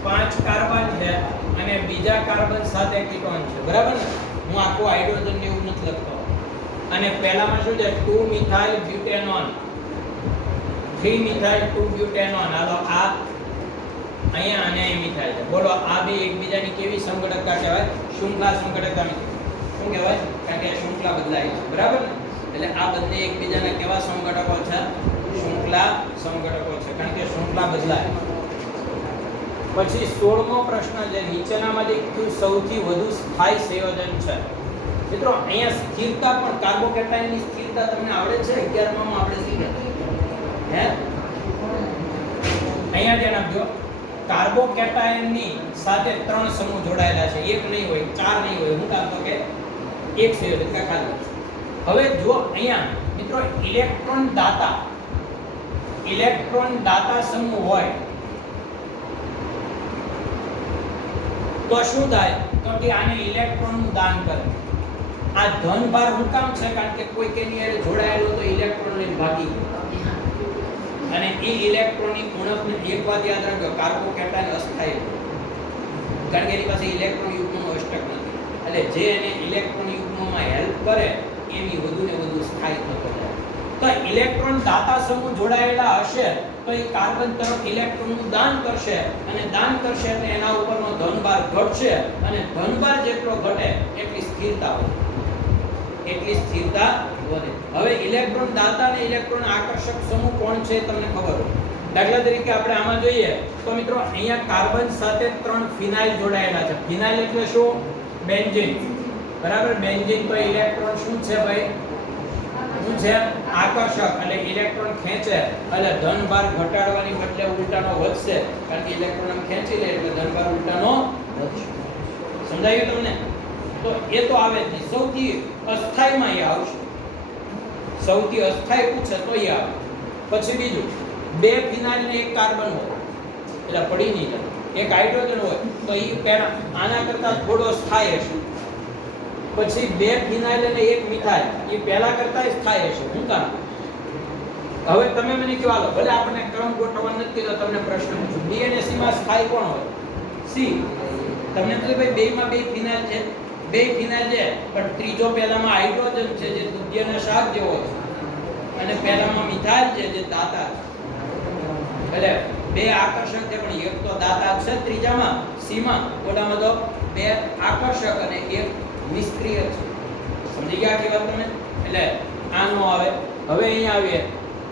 5 કાર્બન છે અને બીજા કાર્બન સાથે કીટોન છે બરાબર ને? હું આખું હાઇડ્રોજન ને એવું નથી લખતો. અને પહેલામાં શું છે? 2 મિથાઇલ બ્યુટેનોન 3 મિથાઇલ 2 બ્યુટેનોન. હાલો આ અહીંયા અને અહીં મિથાઇલ છે. બોલો આ બે એકબીજાની કેવી સમઘટકતા કહેવાય? શૃંખલા સમઘટકતા. શું કહેવાય? કારણ કે શૃંખલા બદલાય છે બરાબર ને? એટલે આ બંને એકબીજાના કેવા સમઘટકો છે? શૃંખલા સમઘટકો છે કારણ કે શૃંખલા બદલાય. પછી 16મો પ્રશ્ન છે નીચેનામાંથી કયું સૌથી વધુ સ્થાયી સંયોજન છે? મિત્રો અહીંયા સ્થિરતા પણ કાર્બોકેટાયનની સ્થિરતા તમને આવડે છે? 11માં આપણે શીખ્યા હે? અહીંયા ધ્યાન આપજો. કાર્બોકેટાયનની સાથે 3 સમૂહ જોડાયેલા છે. એક નહીં હોય, 4 નહીં હોય. હું કામ તો કે એક સંયોજન ખાલી. હવે જો અહીંયા મિત્રો ઇલેક્ટ્રોન દાતા સમૂહ હોય તો શું થાય તો કે આને ઇલેક્ટ્રોનનું દાન કરે. આ ધન ભાર હું કામ છે કારણ કે કોઈ કેની હારે જોડાયેલો તો ઇલેક્ટ્રોન લઈને ભાગી ગયો અને એ ઇલેક્ટ્રોનિક ઉણપને એક વાત યાદ રાખજો, કાર્બોકેટાયન અસ્થાયી કારણ કે એની પાસે ઇલેક્ટ્રોન યુગ્મનો અષ્ટક નથી એટલે જે એને ઇલેક્ટ્રોન યુગ્મમાં હેલ્પ કરે એની વધુ ને વધુ સ્થાયી થતો જાય. તો ઇલેક્ટ્રોન દાતા સમૂહ જોડાયેલા હશે તો એ કાર્બન તરફ ઇલેક્ટ્રોનનું દાન કરશે અને દાન કરશે એટલે એના ઉપરનો ધનભાર ઘટશે અને ધનભાર જેટલો ઘટે એટલી સ્થિરતા વધે. હવે ઇલેક્ટ્રોન દાતા અને ઇલેક્ટ્રોન આકર્ષક સમૂહ કોણ છે તમને ખબર હોય. દાખલા તરીકે આપણે આમાં જોઈએ તો મિત્રો અહીંયા કાર્બન સાથે 3 ફિનાઇલ જોડાયેલા છે. ફિનાઇલ એટલે શું? બેન્ઝીન. બરાબર, બેન્ઝીન તો ઇલેક્ટ્રોન શું છે ભાઈ? શું છે? આકર્ષક એટલે ઇલેક્ટ્રોન ખેંચે એટલે ધનભાર ઘટાડવાની બદલે ઉલટાનો વધશે કારણ કે ઇલેક્ટ્રોન ખેંચી લે એટલે ધનભાર ઉલટાનો વધશે. સમજાયું તમને? તો એ તો આવે જ નહીં. સૌથી અસ્થાયીમાં એ આવશે. સૌથી અસ્થાયી પૂછે તો એ આવે. પછી બીજું 2 ફિનાઇલ ને 1 કાર્બન હોય એટલે પડી નહીં જાય. એક હાઇડ્રોજન હોય તો એ પહેલા આના કરતા થોડો સ્થાયી હશે. પછી 2 ફિનાઇલ અને 1 મિથાઇલ એ પહેલા કરતા સ્થાયી હશે. શું કામ? હવે તમે મને કહો હાલો ભલે આપણે ક્રમ ગોઠવવાનો નથી તો તમને પ્રશ્ન પૂછું. બી અને સી માં સ્થાયી કોણ હોય? સી. તમને તો ભાઈ બેમાં 2 ફિનાઇલ છે, 2 ફિનાઇલ છે પણ ત્રીજો પહેલામાં હાઇડ્રોજન છે જે દૂધિયાના શાક જેવો છે અને પહેલામાં મિથાઇલ છે જે દાતા છે. એટલે 2 આકર્ષક છે પણ એક તો દાતા છે ત્રીજામાં, સીમાં ઓલામાં તો 2 આકર્ષક અને 1 નિષ્ક્રિય છે. સમજી ગયા કે વાત તમે? એટલે આ નો આવે. હવે અહીંયા આવીએ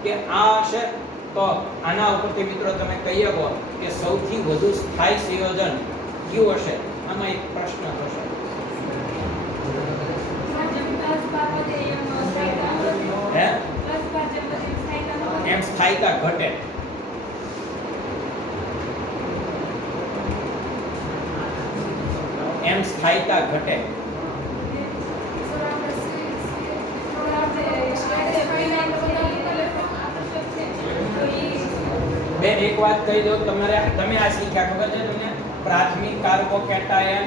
કે આ હશે તો આના ઉપરથી મિત્રો તમે કહી શકો કે સૌથી વધુ સ્થાયી સંયોજન કયું હશે? આમાં એક પ્રશ્ન થશે. હે? એમ સ્થાયીતા ઘટે. એમ સ્થાયીતા ઘટે. બેન એક વાત કહી દો, તમે આ શીખ્યા ખબર છે તમને? પ્રાથમિક કાર્બોકેટાયન,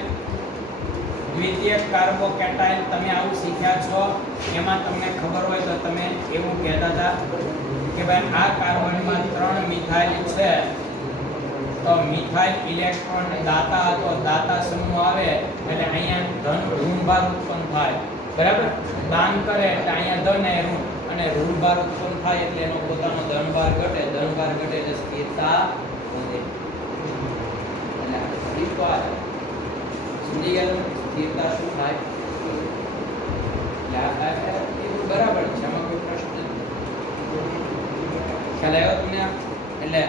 દ્વિતીયક કાર્બોકેટાયન તમે આવું શીખ્યા છો. એમાં તમને ખબર હોય તો તમે એવું કહેતા હતા કે ભાઈ આ કાર્બનમાં 3 મિથાઇલ છે તો મિથાઇલ ઇલેક્ટ્રોન દાતા તો દાતા સમૂહ આવે એટલે અહીંયા ઋણભાર ઉત્પન્ન થાય. બરાબર, દાન કરે એટલે અહીંયા ધન એ ઋણ અને ઋણભાર ઉત્પન્ન થાય એટલે એનો પોતાનો ધનભાર ઘટે. ધનભાર ઘટે એટલે સ્થિરતા વધે. એટલે સ્થિરતા સમજી ગયા? સ્થિરતા શું થાય? બરાબર છે, આમાં કોઈ પ્રશ્ન નથી. ખ્યાલ આવ્યો તમને? એટલે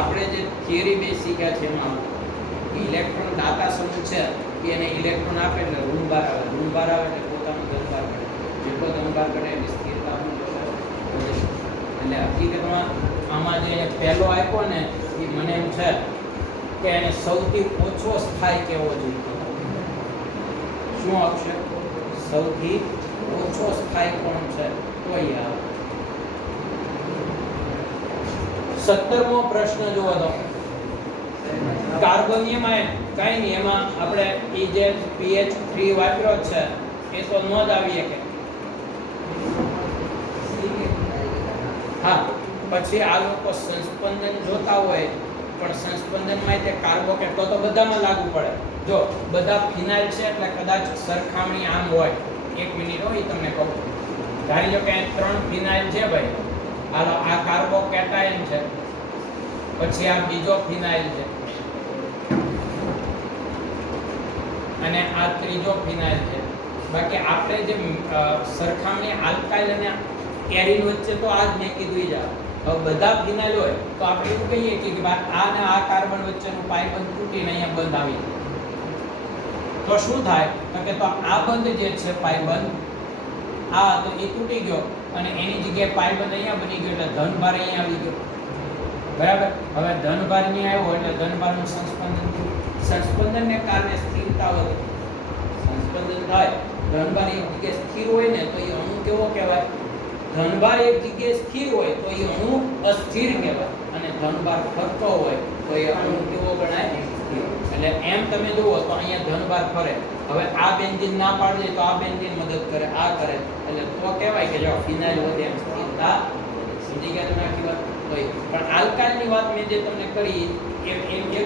આપણે જે થિયરી બે શીખ્યા છે એમાં ઇલેક્ટ્રોન દાતા સમૂહ છે કે એને ઇલેક્ટ્રોન આપે એટલે ઋણભાર આવે. ઋણભાર આવે એટલે પોતાનો ધનભાર ઘટે. જેટલો ધનભાર ઘટે એની સ્થિરતા વધે. એટલે હકીકતમાં આમાં જે પહેલો આપ્યો ને એ મને એમ છે કે એને સૌથી ઓછો સ્થાયી કેવો જોઈએ. શું આવશે? સૌથી ઓછો સ્થાયી કોણ છે? તો યાર 17મો પ્રશ્ન જુઓ તો કાર્બનિયમાં કઈ નહીં, એમાં આપણે એ જે pH3 વાપર્યો છે એ તો નો જ આવી શકે. હા, પછી આ લોકો સંસ્પંદન જોતા હોય પણ સંસ્પંદનમાં તે કાર્બોકેટ તો બધામાં લાગુ પડે. જો બધા ફિનાઇલ છે એટલે કદાચ સરખામણી આમ હોય. 1 મિનિટ હોય તમને કહું. ધારી લો કે 3 ફિનાઇલ છે ભાઈ. હાલો આ કાર્બોકેટાયન છે, પછી આ બીજો ફિનાઇલ છે અને આ ત્રીજો ફિનાઇલ છે. બાકી આપણે જે સરખામણી આલ્કાઇલ અને એરિન વચ્ચે તો આ જ મેં કીધું જ. હવે બધા ફિનાઇલ હોય તો આપણે એવું કહીએ કે આ અને આ કાર્બન વચ્ચેનું પાઇ બંધ તૂટીને અહીંયા બંધ આવી જાય. તો શું થાય કે તો આ બંધ જે છે પાઇ બંધ આ તો એ તૂટી ગયો અને એની જગ્યાએ પાઇ બંધ અહીંયા બની ગયો એટલે ધનભાર અહીંયા આવી ગયો. બરાબર, હવે ધનભાર અહીંયા આવ્યો એટલે ધનભારનું સંસ્પંદનને કારણે સ્થિરતા વધે. સંસ્પંદન થાય ધનભાર એક જગ્યાએ સ્થિર હોય ને તો એ અણુ કેવો કહેવાય? ધનભાર એક જગ્યાએ સ્થિર હોય તો એ અણુ અસ્થિર કહેવાય અને ધનભાર ફરતો હોય તો એ અણુ કેવો ગણાય? સ્થિર. એટલે એમ તમે જુઓ તો અહીંયા ધનભાર ફરે. હવે આ બેન્ઝીન ના પાડી દે તો આ બેન્ઝીન મદદ કરે, આ કરે, એટલે તો કહેવાય કે જો ફિનાઇલ વધે એમ સ્થિરતા. સમજી ગયા તમે આખી વાત? તો પણ આલ્કાઇલની વાત મેં જે તમને કરી એ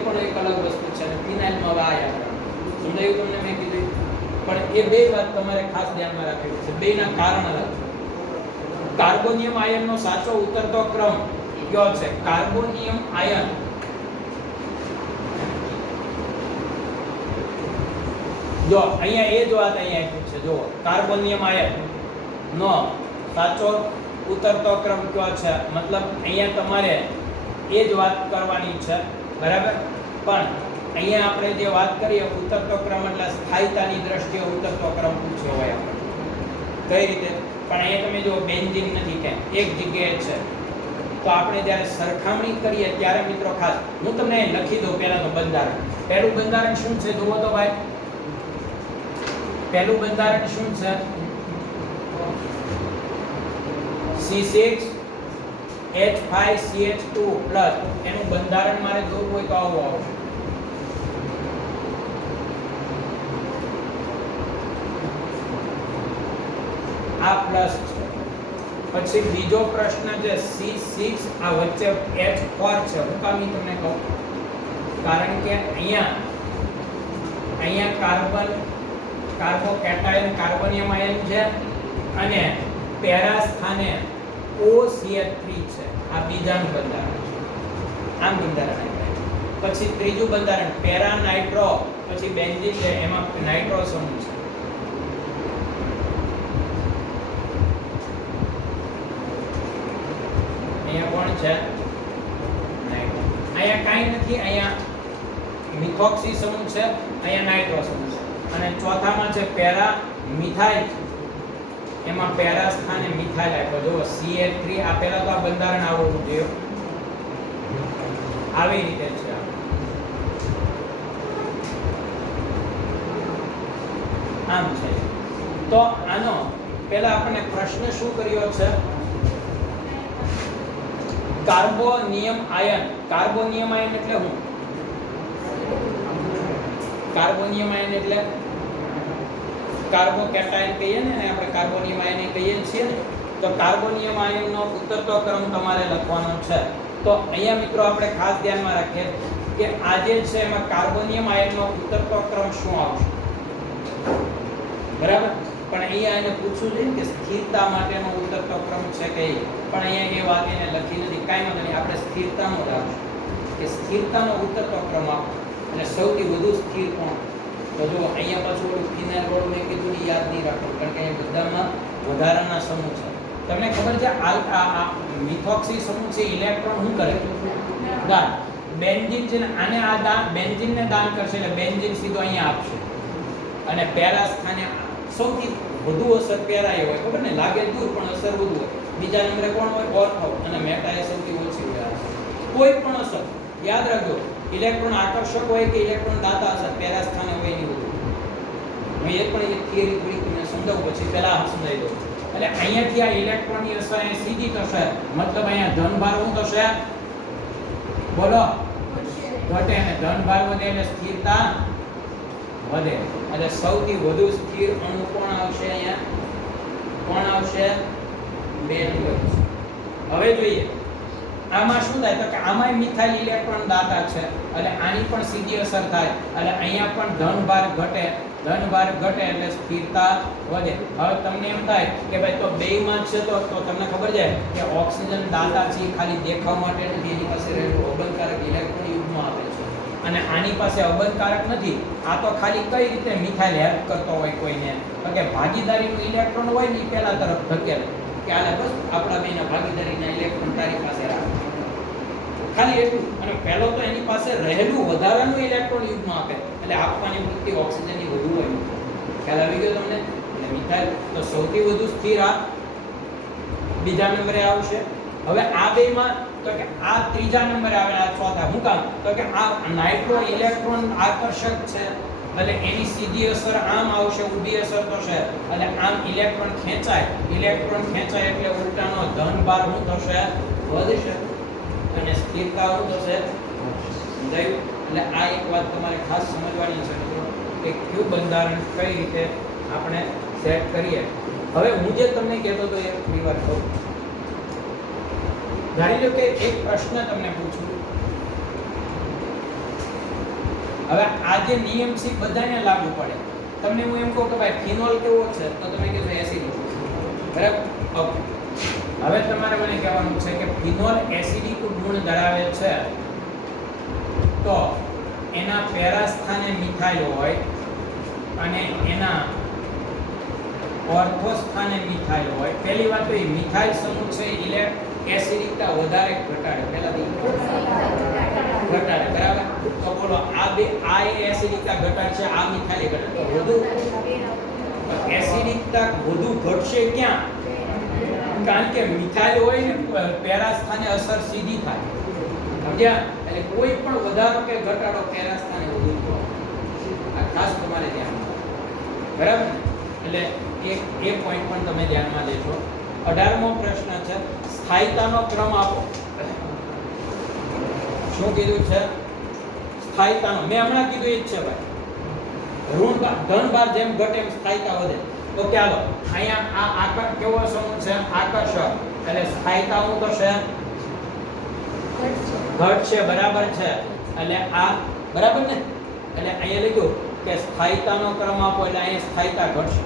પણ એક અલગ વસ્તુ છે અને ફિનાઇલમાં હવે આ યાદ રાખો. સમજાયું તમને મેં કીધું? પણ એ બે વાત તમારે ખાસ ધ્યાનમાં રાખવી છે. બેના કારણ અલગ છે. કાર્બોનિયમ આયનનો સાચો ઉતરતો ક્રમ કયો છે? કાર્બોનિયમ આયન જો અહીંયા એ જ વાત અહીંયા આપ્યું છે. જો કાર્બોનિયમ આયન નો સાચો ઉતરતો ક્રમ કયો છે? મતલબ અહીંયા તમારે એ જ વાત કરવાની છે, બરાબર? પણ અહીંયા આપણે જે વાત કરીએ ઉતરતો ક્રમ એટલે સ્થાયીતાની દ્રષ્ટિએ ઉતરતો ક્રમ પૂછ્યો હોય આપણે. કઈ રીતે? પણ અહીંયા તમે જો બેન્ઝીન નથી કે એક જગ્યાએ છે તો આપણે જ્યારે સરખામણી કરીએ ત્યારે મિત્રો ખાસ હું તમને લખી દઉં પહેલા તો બંધારણ. પહેલું બંધારણ શું છે જુઓ તો ભાઈ. પહેલું બંધારણ શું છે? C6H5CH2 પ્લસ એનું બંધારણ મારે જોવું હોય તો આવું આવશે. આ પ્લસ છે. પછી બીજો પ્રશ્ન છે C6 આ વચ્ચે H4 છે. હું કામ તમને કહું? કારણ કે અહીંયા કાર્બોકેટાયન કાર્બોનિયમ આયન છે અને પેરા સ્થાને OCH3 છે. આ બીજાનું બંધારણ છે. આમ બંધારણ આપ્યું. પછી ત્રીજું બંધારણ પેરા નાઇટ્રો પછી બેન્ઝીન છે એમાં નાઇટ્રો સમૂહ છે. અહીંયા કોણ છે? નાઇટ્રો. અહીંયા કાઈ નથી. અહીંયા મિથોક્સી સમૂહ છે, અહીંયા નાઇટ્રો સમૂહ છે અને ચોથામાં છે પેરા મિથાઇલ. એમાં પેરા સ્થાને મિથાઇલ આપ્યો. જો CH3 આ પહેલા તો આ બંધારણ આવવું જોઈએ. આવી રીતે છે. આમ છે. તો આનો પહેલા આપણે પ્રશ્ન શું કર્યો છે? Carbonium ion. કાર્બોનિયમ આયન એટલે શું? કાર્બોનિયમ આયન એટલે કાર્બોકેટાયન કહીએ ને આપણે કાર્બોનિયમ આયન કહીએ છીએ ને. તો કાર્બોનિયમ આયનનો ઉતરતો ક્રમ તમારે લખવાનો છે. તો અહીંયા મિત્રો આપણે ખાસ ધ્યાનમાં રાખીએ કે આ જે છે એમાં કાર્બોનિયમ આયનનો ઉતરતો ક્રમ શું આવશે? બરાબર? પણ અહીંયા એને પૂછવું જોઈએ કે સ્થિરતા માટેનો ઉતરતો ક્રમ છે કે પણ અહીંયા એ વાત એને લખી નથી. કાંઈ વાંધો નહીં, આપણે સ્થિરતાનો રાખશું કે સ્થિરતાનો ઉતરતો ક્રમ આપો અને સૌથી વધુ સ્થિર કોણ? તો જો અહીંયા પાછું ઓલું ફિનાઇલ વાળું મેં કીધું ને યાદ નહીં રાખવું કારણ કે અહીંયા બધામાં વધારાના સમૂહ છે. તમને ખબર છે આ મિથોક્સી સમૂહ છે ઇલેક્ટ્રોન શું કરે? દાન. બેન્ઝીન છે ને આને આ દાન બેન્ઝીનને દાન કરશે એટલે બેન્ઝીન સીધો અહીંયા આપશે અને પેરા સ્થાને સૌથી વધુ અસર પેરાય હોય. ખબર ને? લાગે દૂર પણ અસર વધુ હોય. બીજા નંબરે કોણ હોય? ઓર્થો અને મેટા એ સૌથી ઓછી હોય. કોઈ પણ અસર યાદ રાખજો. ઇલેક્ટ્રોન આકર્ષક હોય કે ઇલેક્ટ્રોન દાતા અસર પેરા સ્થાને હોય નહીં બધું. હું એ પણ એક થિયરી થોડી તમને સમજાવું પછી પહેલા સમજાવી દઉં. એટલે અહીંયાથી આ ઇલેક્ટ્રોનની અસર અહીંયા સીધી થશે. મતલબ અહીંયા ધનભાર શું થશે? બોલો. ઘટે અને ધનભાર વધે એટલે સ્થિરતા વધે. એટલે સૌથી વધુ સ્થિર અણુ કોણ આવશે? અહીંયા કોણ આવશે? 2 નંબર. હવે જોઈએ આમાં શું થાય તો કે આમાંય મિથાઇલ ઇલેક્ટ્રોન દાતા છે એટલે આની પણ સીધી અસર થાય એટલે અહીંયા પણ ધનભાર ઘટે. ધનભાર ઘટે એટલે સ્થિરતા વધે. હવે તમને એમ થાય કે ભાઈ તો બેયમાં છે તો તમને ખબર છે કે ઓક્સિજન દાતા છે ખાલી દેખાવ માટે નથી. એની પાસે રહેલું અબંધકારક ઇલેક્ટ્રોન યુગ્મ આપે છે અને આની પાસે અબંધકારક નથી. આ તો ખાલી કઈ રીતે મિથાઇલ હેલ્પ કરતો હોય કોઈને તો કે ભાગીદારીનું ઇલેક્ટ્રોન હોય ને પેલા તરફ ધકેલે કે આને બસ આપણા બેના ભાગીદારીના ઇલેક્ટ્રોન તારી પાસે રાખ. ખાલી એટલું. અને પહેલો તો એની પાસે રહેલું વધારાનું ઇલેક્ટ્રોન યુગ્મ આપે એટલે આપવાની વૃત્તિ ઓક્સિજનની વધુ હોય. ખ્યાલ આવી ગયો તમને? એટલે મિથાઇલ તો સૌથી વધુ સ્થિર આ બીજા નંબરે આવશે. હવે આ બેમાં તો કે આ ત્રીજા નંબરે આવે આ ચોથા. હું કામ? તો કે આ નાઇટ્રો ઇલેક્ટ્રોન આકર્ષક છે એટલે એની સીધી અસર આમ આવશે, ઊભી અસર થશે એટલે આમ ઇલેક્ટ્રોન ખેંચાય એટલે ઉલટાનો ધન ભાર શું થશે? વધશે અને સ્થિરતા શું થશે? સમજાયું? એટલે આ એક વાત તમારે ખાસ સમજવાની છે મિત્રો કે ક્યુ બંધારણ કઈ રીતે આપણે સેટ કરીએ. હવે હું જે તમને કહેતો હતો એ ફરી વાર કહું. ધારી લો કે એક પ્રશ્ન તમને પૂછું. હવે આ જે નિયમ છે બધાને લાગુ પડે. તમને હું એમ કહું કે ભાઈ ફિનોલ કેવો છે તો તમે કહેશો એસિડિક. બરાબર? ઓકે. હવે તમારે મને કહેવાનું છે કે ફિનોલ એસિડિક ગુણ ધરાવે છે તો એના પેરા સ્થાને મિથાઇલ હોય અને એના ઓર્થો સ્થાને મિથાઇલ હોય. પહેલી વાત તો એ મિથાઇલ સમૂહ છે એટલે એસિડિકતા વધારે ઘટાડે. પહેલાથી ઘટાડે. બરાબર? તો બોલો આ બે આ એસિડિકતા ઘટાડશે, આ મિથાઇલ ઘટાડે. વધુ એસિડિકતા વધુ ઘટશે ક્યાં? કારણ કે મિથાઇલ હોય ને પેરા સ્થાને અસર સીધી થાય. સમજ્યા? એટલે કોઈ પણ વધારો કે ઘટાડો પેરા સ્થાને વધુ થાય. આ ખાસ તમારે ધ્યાનમાં. બરાબર? એટલે એક પોઈન્ટ પણ તમે ધ્યાનમાં દેજો. 18મો પ્રશ્ન છે સ્થાયીતાનો ક્રમ આપો. શું કીધું છે? સ્થાયીતાનો. મેં હમણાં કીધું એ જ છે ભાઈ. ઋણ ભાર ધન ભાર જેમ ઘટે એમ સ્થાયીતા વધે. તો ચાલો અહીંયા આ આકર્ષક કેવો સમૂહ છે? આકર્ષક. એટલે સ્થાયીતા શું થશે? ઘટશે. બરાબર છે? એટલે આ બરાબર ને? એટલે અહીંયા લખ્યું કે સ્થાયીતાનો ક્રમ આપો એટલે અહીંયા સ્થાયીતા ઘટશે.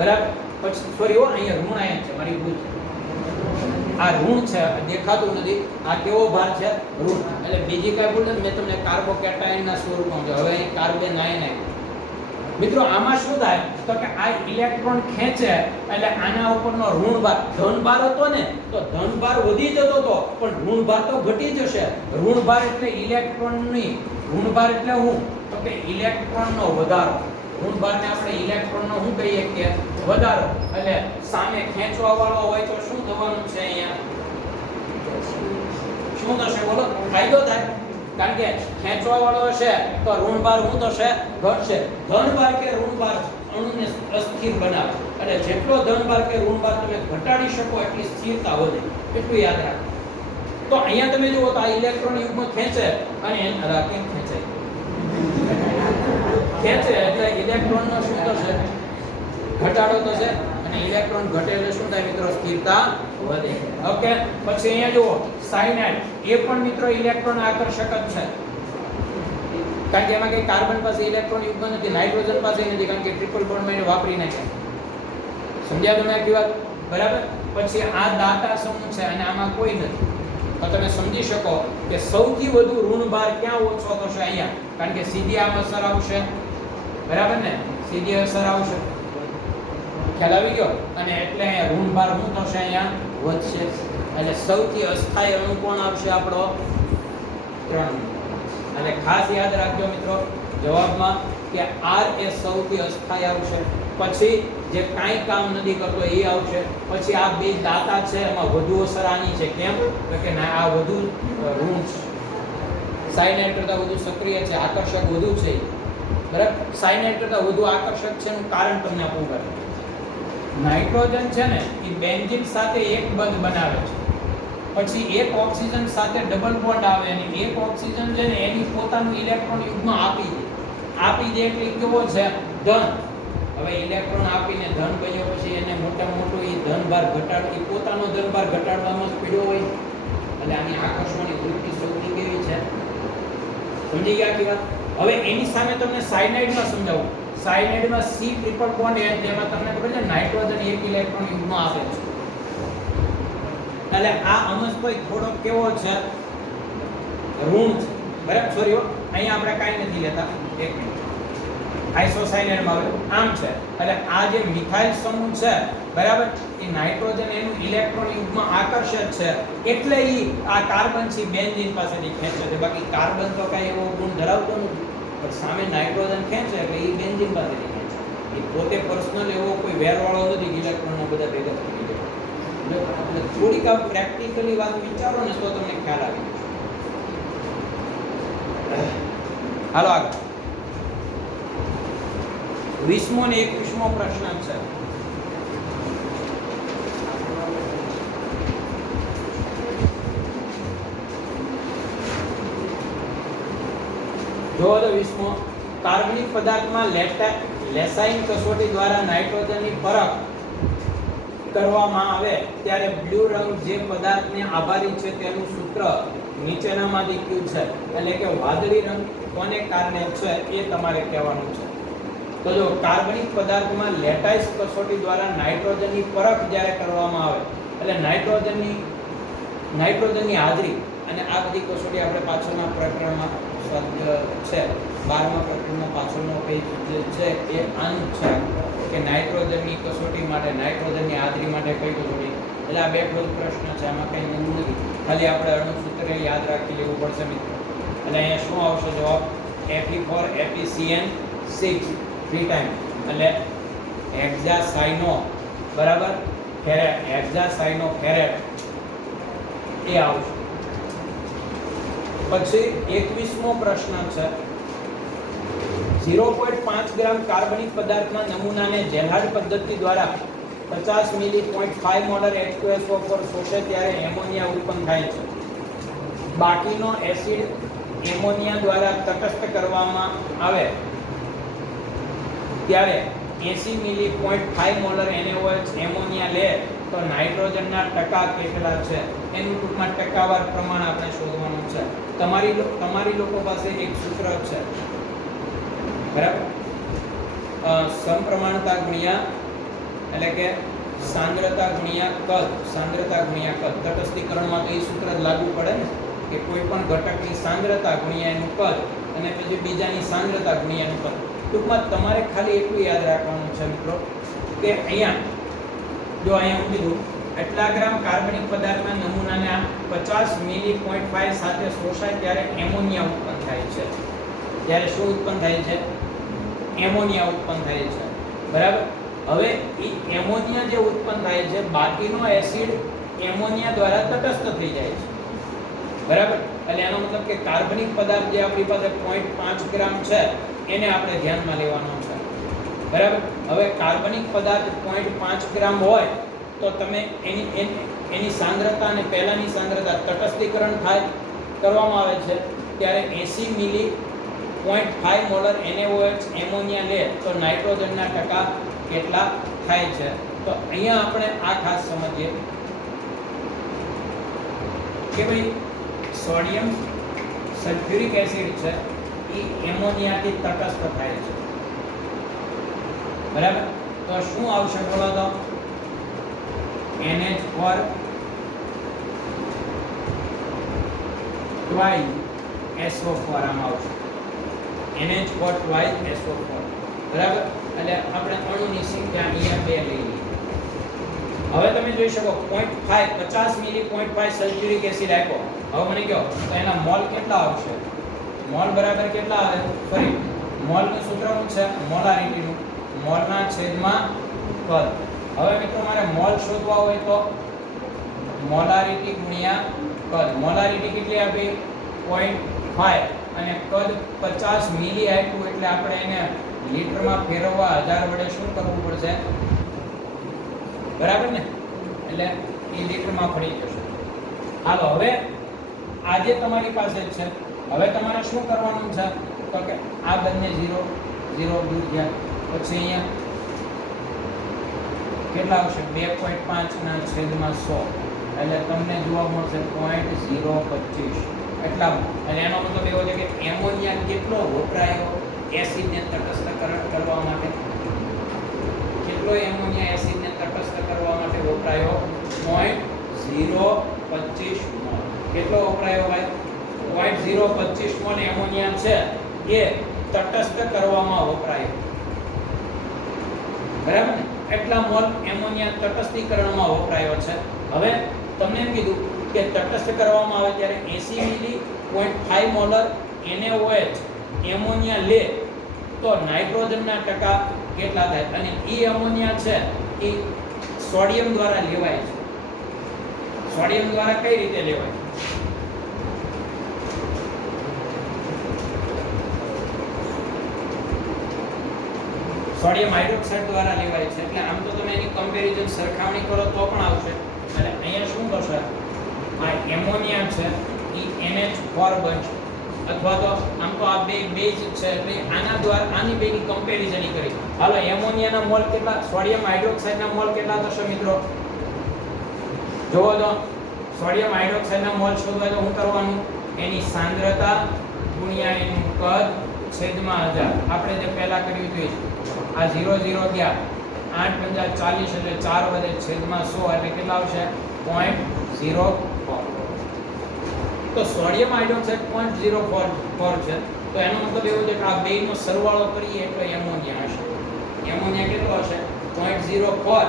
બરાબર? પછી સોરી અહીંયા ઋણ આયન છે, મારી ભૂલ. આ ઋણ છે, દેખાતું નથી. આ કેવો ભાર છે? ઋણ. એટલે બીજી કઈ ભૂલ નથી. મેં તમને કાર્બોકેટાયનના સ્વરૂપમાં કહ્યું. હવે અહીં કાર્બન આયન આવ્યું. મિત્રો આમાં શું થાય તો કે આ ઇલેક્ટ્રોન ખેંચે એટલે આના ઉપરનો ઋણ ભાર, ધન ભાર હતો ને તો ધન ભાર વધી જતો હતો પણ ઋણ ભાર તો ઘટી જશે. ઋણ ભાર એટલે ઇલેક્ટ્રોનની ઋણ ભાર એટલે શું? તો કે ઇલેક્ટ્રોનનો વધારો. ઋણ ભારને આપણે ઇલેક્ટ્રોનનો શું કહીએ કે વધારો. એટલે સામે ખેંચવા વાળો હોય તો શું થવાનું છે? અહીંયા શું થશે? બોલો. ફાયદો થાય. કારણ કે ખેંચવા વાળો હશે તો ઋણ ભાર શું થશે? ઘટશે. ધન ભાર કે ઋણ ભાર અણુને અસ્થિર બનાવે. એટલે જેટલો ધન ભાર કે ઋણ ભાર તમે ઘટાડી શકો એટલી સ્થિરતા વધે. એટલું યાદ રાખો. તો અહીંયા તમે જુઓ તો આ ઇલેક્ટ્રોન યુગ્મ ખેંચે અને કેમ ખેંચે? ખેંચે એટલે ઇલેક્ટ્રોનનો શું થશે? ઘટાડો થશે અને ઇલેક્ટ્રોન ઘટે એટલે શું થાય મિત્રો? સ્થિરતા વધે. ઓકે. પછી અહીંયા જુઓ સાયનાઇડ. એ પણ મિત્રો ઇલેક્ટ્રોન આકર્ષક જ છે. કારણ કે એમાં કઈ કાર્બન પાસે ઇલેક્ટ્રોન યુગ્મ નથી, નાઇટ્રોજન પાસે નથી, કારણ કે ટ્રિપલ બોન્ડ માં એને વાપરી નાખ્યા. સમજ્યા તમે આખી વાત? બરાબર? પછી આ દાતા સમૂહ છે અને આમાં કોઈ નથી. તો તમે સમજી શકો કે સૌથી વધુ ઋણ ભાર ક્યાં ઓછો થશે? અહીંયા. કારણ કે સીધી આમ અસર આવશે. બરાબર ને? સીધી અસર આવશે. ખ્યાલ આવી ગયો? અને એટલે અહીંયા ઋણ ભાર શું થશે? અહીંયા વધશે. એટલે સૌથી અસ્થાયી અણુ કોણ આવશે? આપણો 3. એટલે ખાસ યાદ રાખજો મિત્રો જવાબમાં કે R એ સૌથી અસ્થાયી આવશે. પછી જે કાંઈ કામ નથી કરતો એ આવશે. પછી આ બે દાતા છે એમાં વધુ અસર આની છે. કેમ? તો કે ના આ વધુ ઋણ છે. સાયનાઇડ કરતાં વધુ સક્રિય છે, આકર્ષક વધુ છે. બરાબર? સાયનાઇડ કરતાં વધુ આકર્ષક છે એનું કારણ તમને આપું પડે. નાઇટ્રોજન છે ને એ બેન્ઝીન સાથે એક બંધ બનાવે છે. પછી એક ઓક્સિજન સાથે ડબલ બોન્ડ આવે અને એક ઓક્સિજન છે ને એની પોતાનું ઇલેક્ટ્રોન યુગ્મ આપી દે એટલે કેવો છે? ધન. હવે ઇલેક્ટ્રોન આપીને ધન બન્યો પછી એને મોટા મોટું એ ધન ભાર ઘટાડો, પોતાનો ધન ભાર ઘટાડવામાં જ પીડ્યો હોય. એટલે આની આકર્ષણની વૃત્તિ સૌથી કેવી છે? સમજી ગયા કે વાત? હવે એની સામે તમને સાયનાઇડમાં સમજાવું. સાયનાઇડમાં C ટ્રિપલ બોન્ડ એચ, જેમાં તમને ખબર છે નાઇટ્રોજન એક ઇલેક્ટ્રોન યુગ્મ આપે છે. એટલે આ અમસ્તોય થોડો કેવો છે? ઋણ છે. બરાબર? સોરી અહીંયા આપણે કાંઈ નથી લેતા. એક મિનિટ. આઇસોસાયનાઇડમાં આમ છે. એટલે આ જે મિથાઇલ સમૂહ છે બરાબર, એ નાઇટ્રોજન એનું ઇલેક્ટ્રોન યુગ્મ આકર્ષે છે એટલે ઈ આ કાર્બન છે બેન્ઝીન પાસેથી ખેંચે છે. બાકી કાર્બન તો કાંઈ એવો ગુણ ધરાવતો નથી, પણ સામે નાઇટ્રોજન ખેંચે એટલે ઈ બેન્ઝીન પાસેથી ખેંચે. એ પોતે પર્સનલ એવો કોઈ વેરવાળો નથી ઇલેક્ટ્રોનનો બધા ભેગા થઈ જાય. એટલે થોડીક આ પ્રેક્ટિકલી વાત વિચારો ને તો તમને ખ્યાલ આવી જશે. હાલો આગળ. 20મો અને 21મો પ્રશ્ન છે. જો તો 20મો કાર્બનિક પદાર્થમાં લેસાઇન કસોટી દ્વારા નાઇટ્રોજનની પરખ કરવામાં આવે ત્યારે બ્લુ રંગ જે પદાર્થને આભારી છે તેનું સૂત્ર નીચેનામાંથી કયું છે? એટલે કે વાદળી રંગ કોને કારણે છે એ તમારે કહેવાનું છે. તો જો કાર્બનિક પદાર્થમાં લેટાઇસ કસોટી દ્વારા નાઇટ્રોજનની પરખ જ્યારે કરવામાં આવે એટલે નાઇટ્રોજનની હાજરી અને આ બધી કસોટી આપણે પાછળના પ્રકરણમાં છે 12મા પ્રકરણમાં પાછળનો પેજ જે છે એ આનું છે કે નાઇટ્રોજનની કસોટી માટે નાઇટ્રોજનની હાજરી માટે કઈ કસોટી. એટલે આ બે પ્રશ્ન છે, આમાં કંઈ નવું નથી, ખાલી આપણે અણુ સૂત્ર યાદ રાખી લેવું પડશે મિત્રો. એટલે અહીંયા શું આવશે જવાબ? Fe4 FeCN6 3 ટાઈમ એટલે હેક્સાસાઇનો બરાબર ફેરેટ, હેક્સાસાઇનો ફેરેટ એ આવશે. પછી 21મો પ્રશ્ન છે. 0.5 ગ્રામ કાર્બનિક પદાર્થના નમૂનાને જેનહાર્ડ પદ્ધતિ દ્વારા 50 મિલી 0.5 મોલર H2SO પર શોષે ત્યારે એમોનિયા ઉત્પન્ન થાય છે. બાકીનો એસિડ એમોનિયા દ્વારા તટસ્થ કરવામાં આવે ત્યારે 80 મિલી 0.5 મોલર NaOH એમોનિયા લે તો નાઇટ્રોજનના ટકા કેટલા છે એનું ટૂંકમાં ટકાવાર પ્રમાણ આપણે શોધવાનું છે. તમારી લોકો પાસે એક સૂત્ર છે બરાબર, સમપ્રમાણતા ગુણ્યા એટલે કે સાંદ્રતા ગુણ્યા કદ, સાંદ્રતા ગુણ્યા કદ. તટસ્થીકરણમાં તો એ સૂત્ર જ લાગુ પડે ને કે કોઈ પણ ઘટકની સાંદ્રતા ગુણ્યા એનું કદ અને પછી બીજાની સાંદ્રતા ગુણ્યા એનું કદ. ટૂંકમાં તમારે ખાલી એટલું યાદ રાખવાનું છે મિત્રો કે અહીંયા જો અહીંયા હું કીધું એટલા ગ્રામ કાર્બનિક પદાર્થના નમૂનાને 50 મિલી 0.5 સાથે શોષાય ત્યારે એમોનિયા ઉત્પન્ન થાય છે. ત્યારે શું ઉત્પન્ન થાય છે? એમોનિયા ઉત્પન્ન થાય છે બરાબર. હવે એ એમોનિયા જે ઉત્પન્ન થાય છે બાકીનો એસિડ એમોનિયા દ્વારા તટસ્થ થઈ જાય છે બરાબર. એટલે એનો મતલબ કે કાર્બનિક પદાર્થ જે આપણી પાસે 0.5 ગ્રામ છે એને આપણે ધ્યાનમાં લેવાનો છે બરાબર. હવે કાર્બનિક પદાર્થ 0.5 ગ્રામ હોય તો તમે એની સાંદ્રતા અને પહેલાની સાંદ્રતા તટસ્થીકરણ થાય કરવામાં આવે છે ત્યારે 80 મિલી 0.5 મોલર NaOH એમોનિયા લે તો નાઇટ્રોજનના ટકા કેટલા થાય છે. તો અહીંયા આપણે આ ખાસ સમજીએ કે ભાઈ સોડિયમ સલ્ફ્યુરિક એસિડ છે એ એમોનિયાથી તટસ્થ થાય છે બરાબર. તો શું આવશે બોલો તો? NH4 2SO4 આમ આવશે. NH4 2SO4 બરાબર. એટલે આપણે અણુની સંખ્યા અહીંયા 2 લઈ લઈએ. હવે તમે જોઈ શકો 50 મિલી 0.5 સલ્ફ્યુરિક એસિડ આપ્યો. હવે મને કહો તો એના મોલ કેટલા આવશે? મોલ બરાબર કેટલા આવે? ફરી મોલનું સૂત્ર શું છે? મોલારિટીનું, મોલના છેદમાં કદ. હવે મિત્રો મારે મોલ શોધવા હોય તો મોલારિટી ગુણ્યા કદ. મોલારિટી કેટલી આપી? 0.5 અને કદ 50 મિલી આપ્યું એટલે આપણે એને લીટરમાં ફેરવવા 1000 વડે શું કરવું પડશે બરાબર ને? એટલે એ લીટરમાં પડી જશે. હાલો હવે આજે તમારી પાસે છે. હવે તમારે શું કરવાનું છે તો કે આ બંને 0 0 દૂર ગયા પછી અહીંયા કેટલા આવશે? 2.5 ના છેદમાં 100 એટલે તમને જોવા મળશે 0.025 એટલા. અને એનો મતલબ એવો છે કે એમોનિયા કેટલો વપરાયો એસિડને તટસ્થ કરવા માટે? કેટલો એમોનિયા એસિડને તટસ્થ કરવા માટે વપરાયો? 0.025 મોલ. કેટલો વપરાયો ભાઈ? 0.025 મોલ એમોનિયા છે એ તટસ્થ કરવામાં વપરાયો બરાબર ને? એટલા મોલ એમોનિયા તટસ્થીકરણમાં વપરાયો છે. હવે તમને એમ કીધું કે તટસ્થ કરવામાં આવે ત્યારે 80 મિલી 0.5 મોલર NaOH એમોનિયા લે તો નાઇટ્રોજનના ટકા કેટલા થાય? અને એ એમોનિયા છે એ સોડિયમ દ્વારા લેવાય છે. સોડિયમ દ્વારા કઈ રીતે લેવાય? સોડિયમ હાઇડ્રોક્સાઇડ દ્વારા લેવાય છે. એટલે આમ તો તમે એની કમ્પેરિઝન સરખામણી કરો તો પણ આવશે. એટલે અહીંયા શું કરશે, આ એમોનિયા છે એ NH4 બનશે, અથવા તો આમ તો આ બે બેઝ છે એટલે આના દ્વારા આની બેની કમ્પેરિઝન કરી. હાલો એમોનિયાના મોલ કેટલા, સોડિયમ હાઇડ્રોક્સાઇડના મોલ કેટલા થશે મિત્રો? જોવો તો સોડિયમ હાઇડ્રોક્સાઇડના મોલ શોધવા તો શું કરવાનું, એની સાંદ્રતા ગુણ્યા એનું કદ છેદમાં 1000. આપણે જે પહેલા કર્યું હતું આ 0 0 ગયા 8 5 40 એટલે 4 વધે છેદમાં 100 એટલે કેટલા આવશે 0.04. તો સોડિયમ હાઇડ્રોક્સાઇડ 0.04 છે. તો એનો મતલબ એવો છે કે આ બેયનો સરવાળો કરીએ એટલે એમોનિયા હશે. એમોનિયા કેટલો હશે 0.04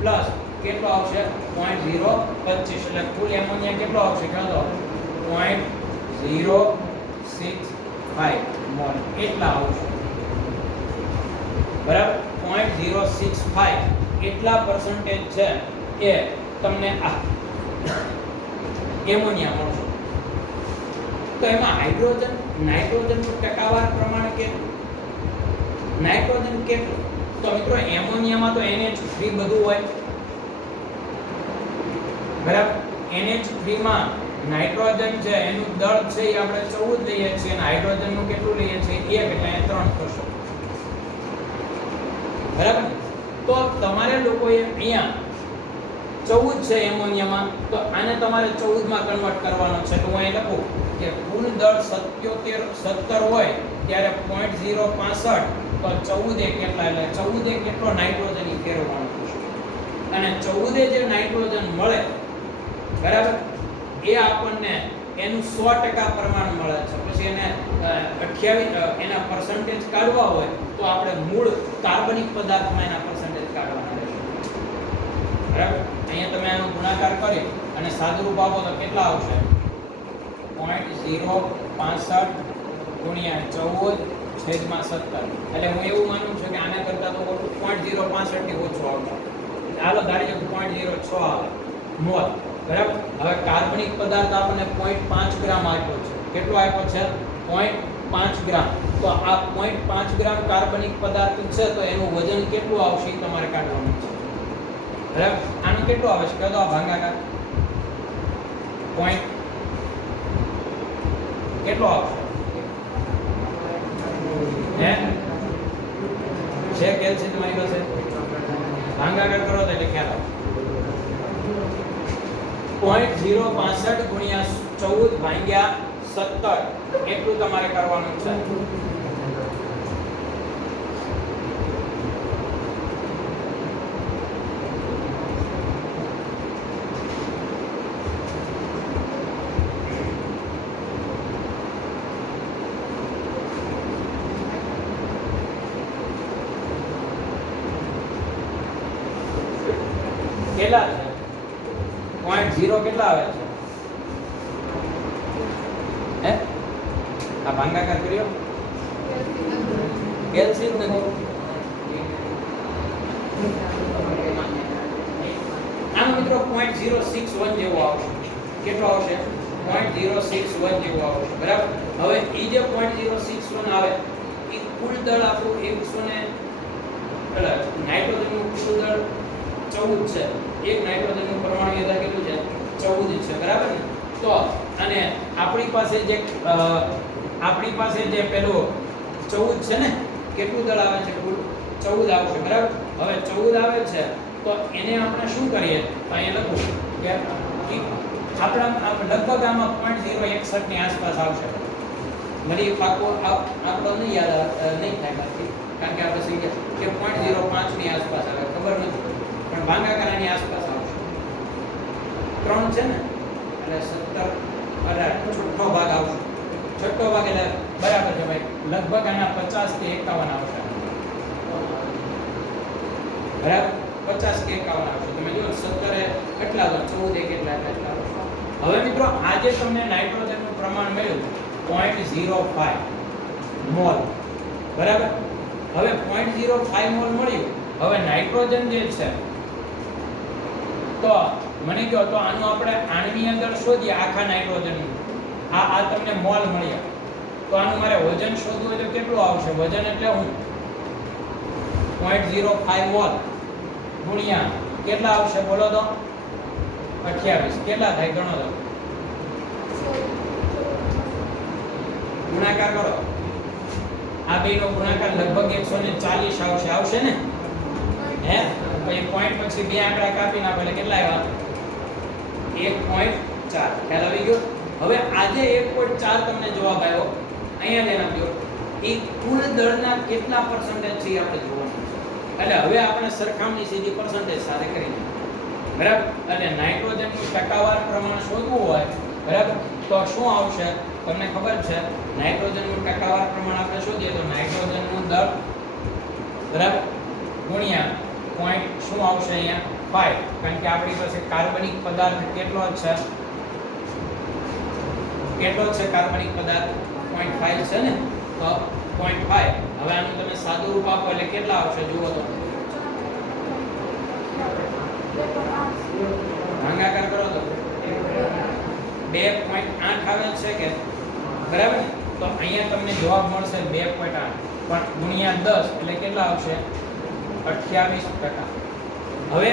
પ્લસ કેટલો આવશે 0.025 એટલે કુલ એમોનિયા કેટલો આવશે કહો તો 0.065 મોલ એટલા આવશે. બરાબર 0.065 એટલા પર્સન્ટેજ છે એ તમને આ એમોનિયા મળશે. તો એમાં હાઇડ્રોજન નાઇટ્રોજનનું ટકાવાર પ્રમાણ કેટલું, નાઇટ્રોજન કેટલું? તો મિત્રો એમોનિયામાં તો NH3 બધું હોય બરાબર. NH3 માં નાઇટ્રોજન છે એનું દળ છે એ આપણે 14 લઈએ છીએ અને હાઇડ્રોજનનું કેટલું લઈએ છીએ 1 એટલે 3 થશે બરાબર. તો તમારે લોકોએ અહીંયા 14 છે એમોનિયામાં, તો આને તમારે 14 માં કન્વર્ટ કરવાનો છે. તો હું અહીં લખું કે કુલ દળ 17 હોય ત્યારે 0.065 તો 14 કેટલા એટલે 14 કેટલો નાઇટ્રોજન ઈ ફેરવવાનો થશે. અને 14 જે નાઇટ્રોજન મળે બરાબર એ આપણને એનું 100% પ્રમાણ મળે છે. પછી એને 28 એના પર્સન્ટેજ કાઢવા હોય તો આપણે મૂળ કાર્બનિક પદાર્થમાં એના પર્સન્ટેજ કાઢવાના રહેશે બરાબર. અહીંયા તમે આનો ગુણાકાર કરી અને સાદુરૂપ આપો તો કેટલા આવશે 0.065 ગુણ્યા 14 છેદમાં 17. એટલે હું એવું માનું છું કે આના કરતાં તો 0.065 થી ઓછો આવશે. હાલો ધારીએ 0.06 આવે મોલ બરાબર. હવે કાર્બનિક પદાર્થ આપણને 0.5 ગ્રામ આપ્યો છે. કેટલો આપ્યો છે 0.5 ગ્રામ. તો આ 0.5 ગ્રામ કાર્બનિક પદાર્થ છે તો એનું વજન કેટલું આવશે એ તમારે કાઢવાનું છે બરાબર. આનું કેટલું આવે છે કહો આ ભાગાકાર પોઈન્ટ કેટલો આવશે હે છે કેલ છે તમારી પાસે ભાગાકાર કરો તો એટલે ખ્યાલ આવશે. 0.065 ગુણ્યા 14 ભાગ્યા 17 એટલું તમારે કરવાનું છે. કેટલા છે 0.0 કેટલા આવે છે હે આ ભાગાકાર કર્યો કેલ્શિયમ નથી. આનો મિત્રો 0.061 જેવો આવશે. કેટલો આવશે 0.061 જેવો આવશે બરાબર. હવે ઈ જે 0.061 આવે એ કુલ દળ આપણું 100 ને પેલા નાઇટ્રોજનનું કુલ દળ 14 છે. એક નાઇટ્રોજનનું પરમાણુ યથા કેટલું છે 14 છે બરાબર ને. તો અને આપણી પાસે જે પેલો 14 છે ને કેટલું દળ આવે છે કુલ 14 આવશે બરાબર. હવે 14 આવે છે તો એને આપણે શું કરીએ તો અહીંયા લખું કે આપણા લગભગ આમાં 0.061 ની આસપાસ આવશે. મને પાકો આપણો નહીં યાદ નહીં થાય બાકી કારણ કે આપણે સમજ્યા કે 0.05 ની આસપાસ આવે ખબર નથી પણ ભાગાકારની આસપાસ આવશે. 3 છે ને એટલે 17 છઠ્ઠો ભાગ આવશે. છઠ્ઠો ભાગ એટલે બરાબર છે ભાઈ લગભગ આના 50 કે 51 આવશે બરાબર 50 કે 51 આવશે. તમે જો 17 કેટલા તો 14 કેટલા કેટલા. હવે મિત્રો આજે તમને નાઇટ્રોજનનું પ્રમાણ મળ્યું 0.05 મોલ બરાબર. હવે 0.05 મોલ મળ્યું. હવે નાઇટ્રોજન જે છે તો મને કહો તો આનું આપણે આણની અંદર શોધીએ આખા નાઇટ્રોજનનું. આ તમને મોલ મળ્યા તો આનું મારે વજન શોધવું હોય તો કેટલું આવશે? વજન એટલે હું 0.05 મોલ ગુણ્યા કેટલા આવશે બોલો તો 28 કેટલા થાય ગણો તો ગુણાકાર કરો આ બેનો ગુણાકાર લગભગ 140 આવશે ને હે પછી પોઈન્ટ પછી બે આંકડા કાપી નાખો એટલે કેટલા આવ્યા 1.4 ખ્યાલ આવી ગયો હવે આજે 1.4 તમને જવાબ આવ્યો અહીંયા ધ્યાન આપજો એ કુલ દળના કેટલા % છે આપણે જોવાનું એટલે હવે આપણે સરખામણી સીધી પર્સન્ટેજ સાથે કરીએ બરાબર એટલે નાઇટ્રોજનનું ટકાવાર પ્રમાણ શોધવું હોય બરાબર તો શું આવશે તમને ખબર છે નાઇટ્રોજનનું ટકાવાર પ્રમાણ આપણે શોધીએ તો નાઇટ્રોજનનું દળ બરાબર ગુણ્યા પોઈન્ટ શું આવશે અહીંયા 5 કારણ કે આપણી પાસે કાર્બનિક પદાર્થ કેટલો છે કાર્બનિક પદાર્થ 0.5 છે ને તો 0.5 હવે આનું તમે સાદું રૂપ આપો એટલે કેટલા આવશે જુઓ તો ભાગાકાર કરો તો 2.8 આવે છે કે બરાબર તો અહીંયા તમને જવાબ મળશે 2.8 પણ ગુણ્યા 10 એટલે કેટલા આવશે 28%. હવે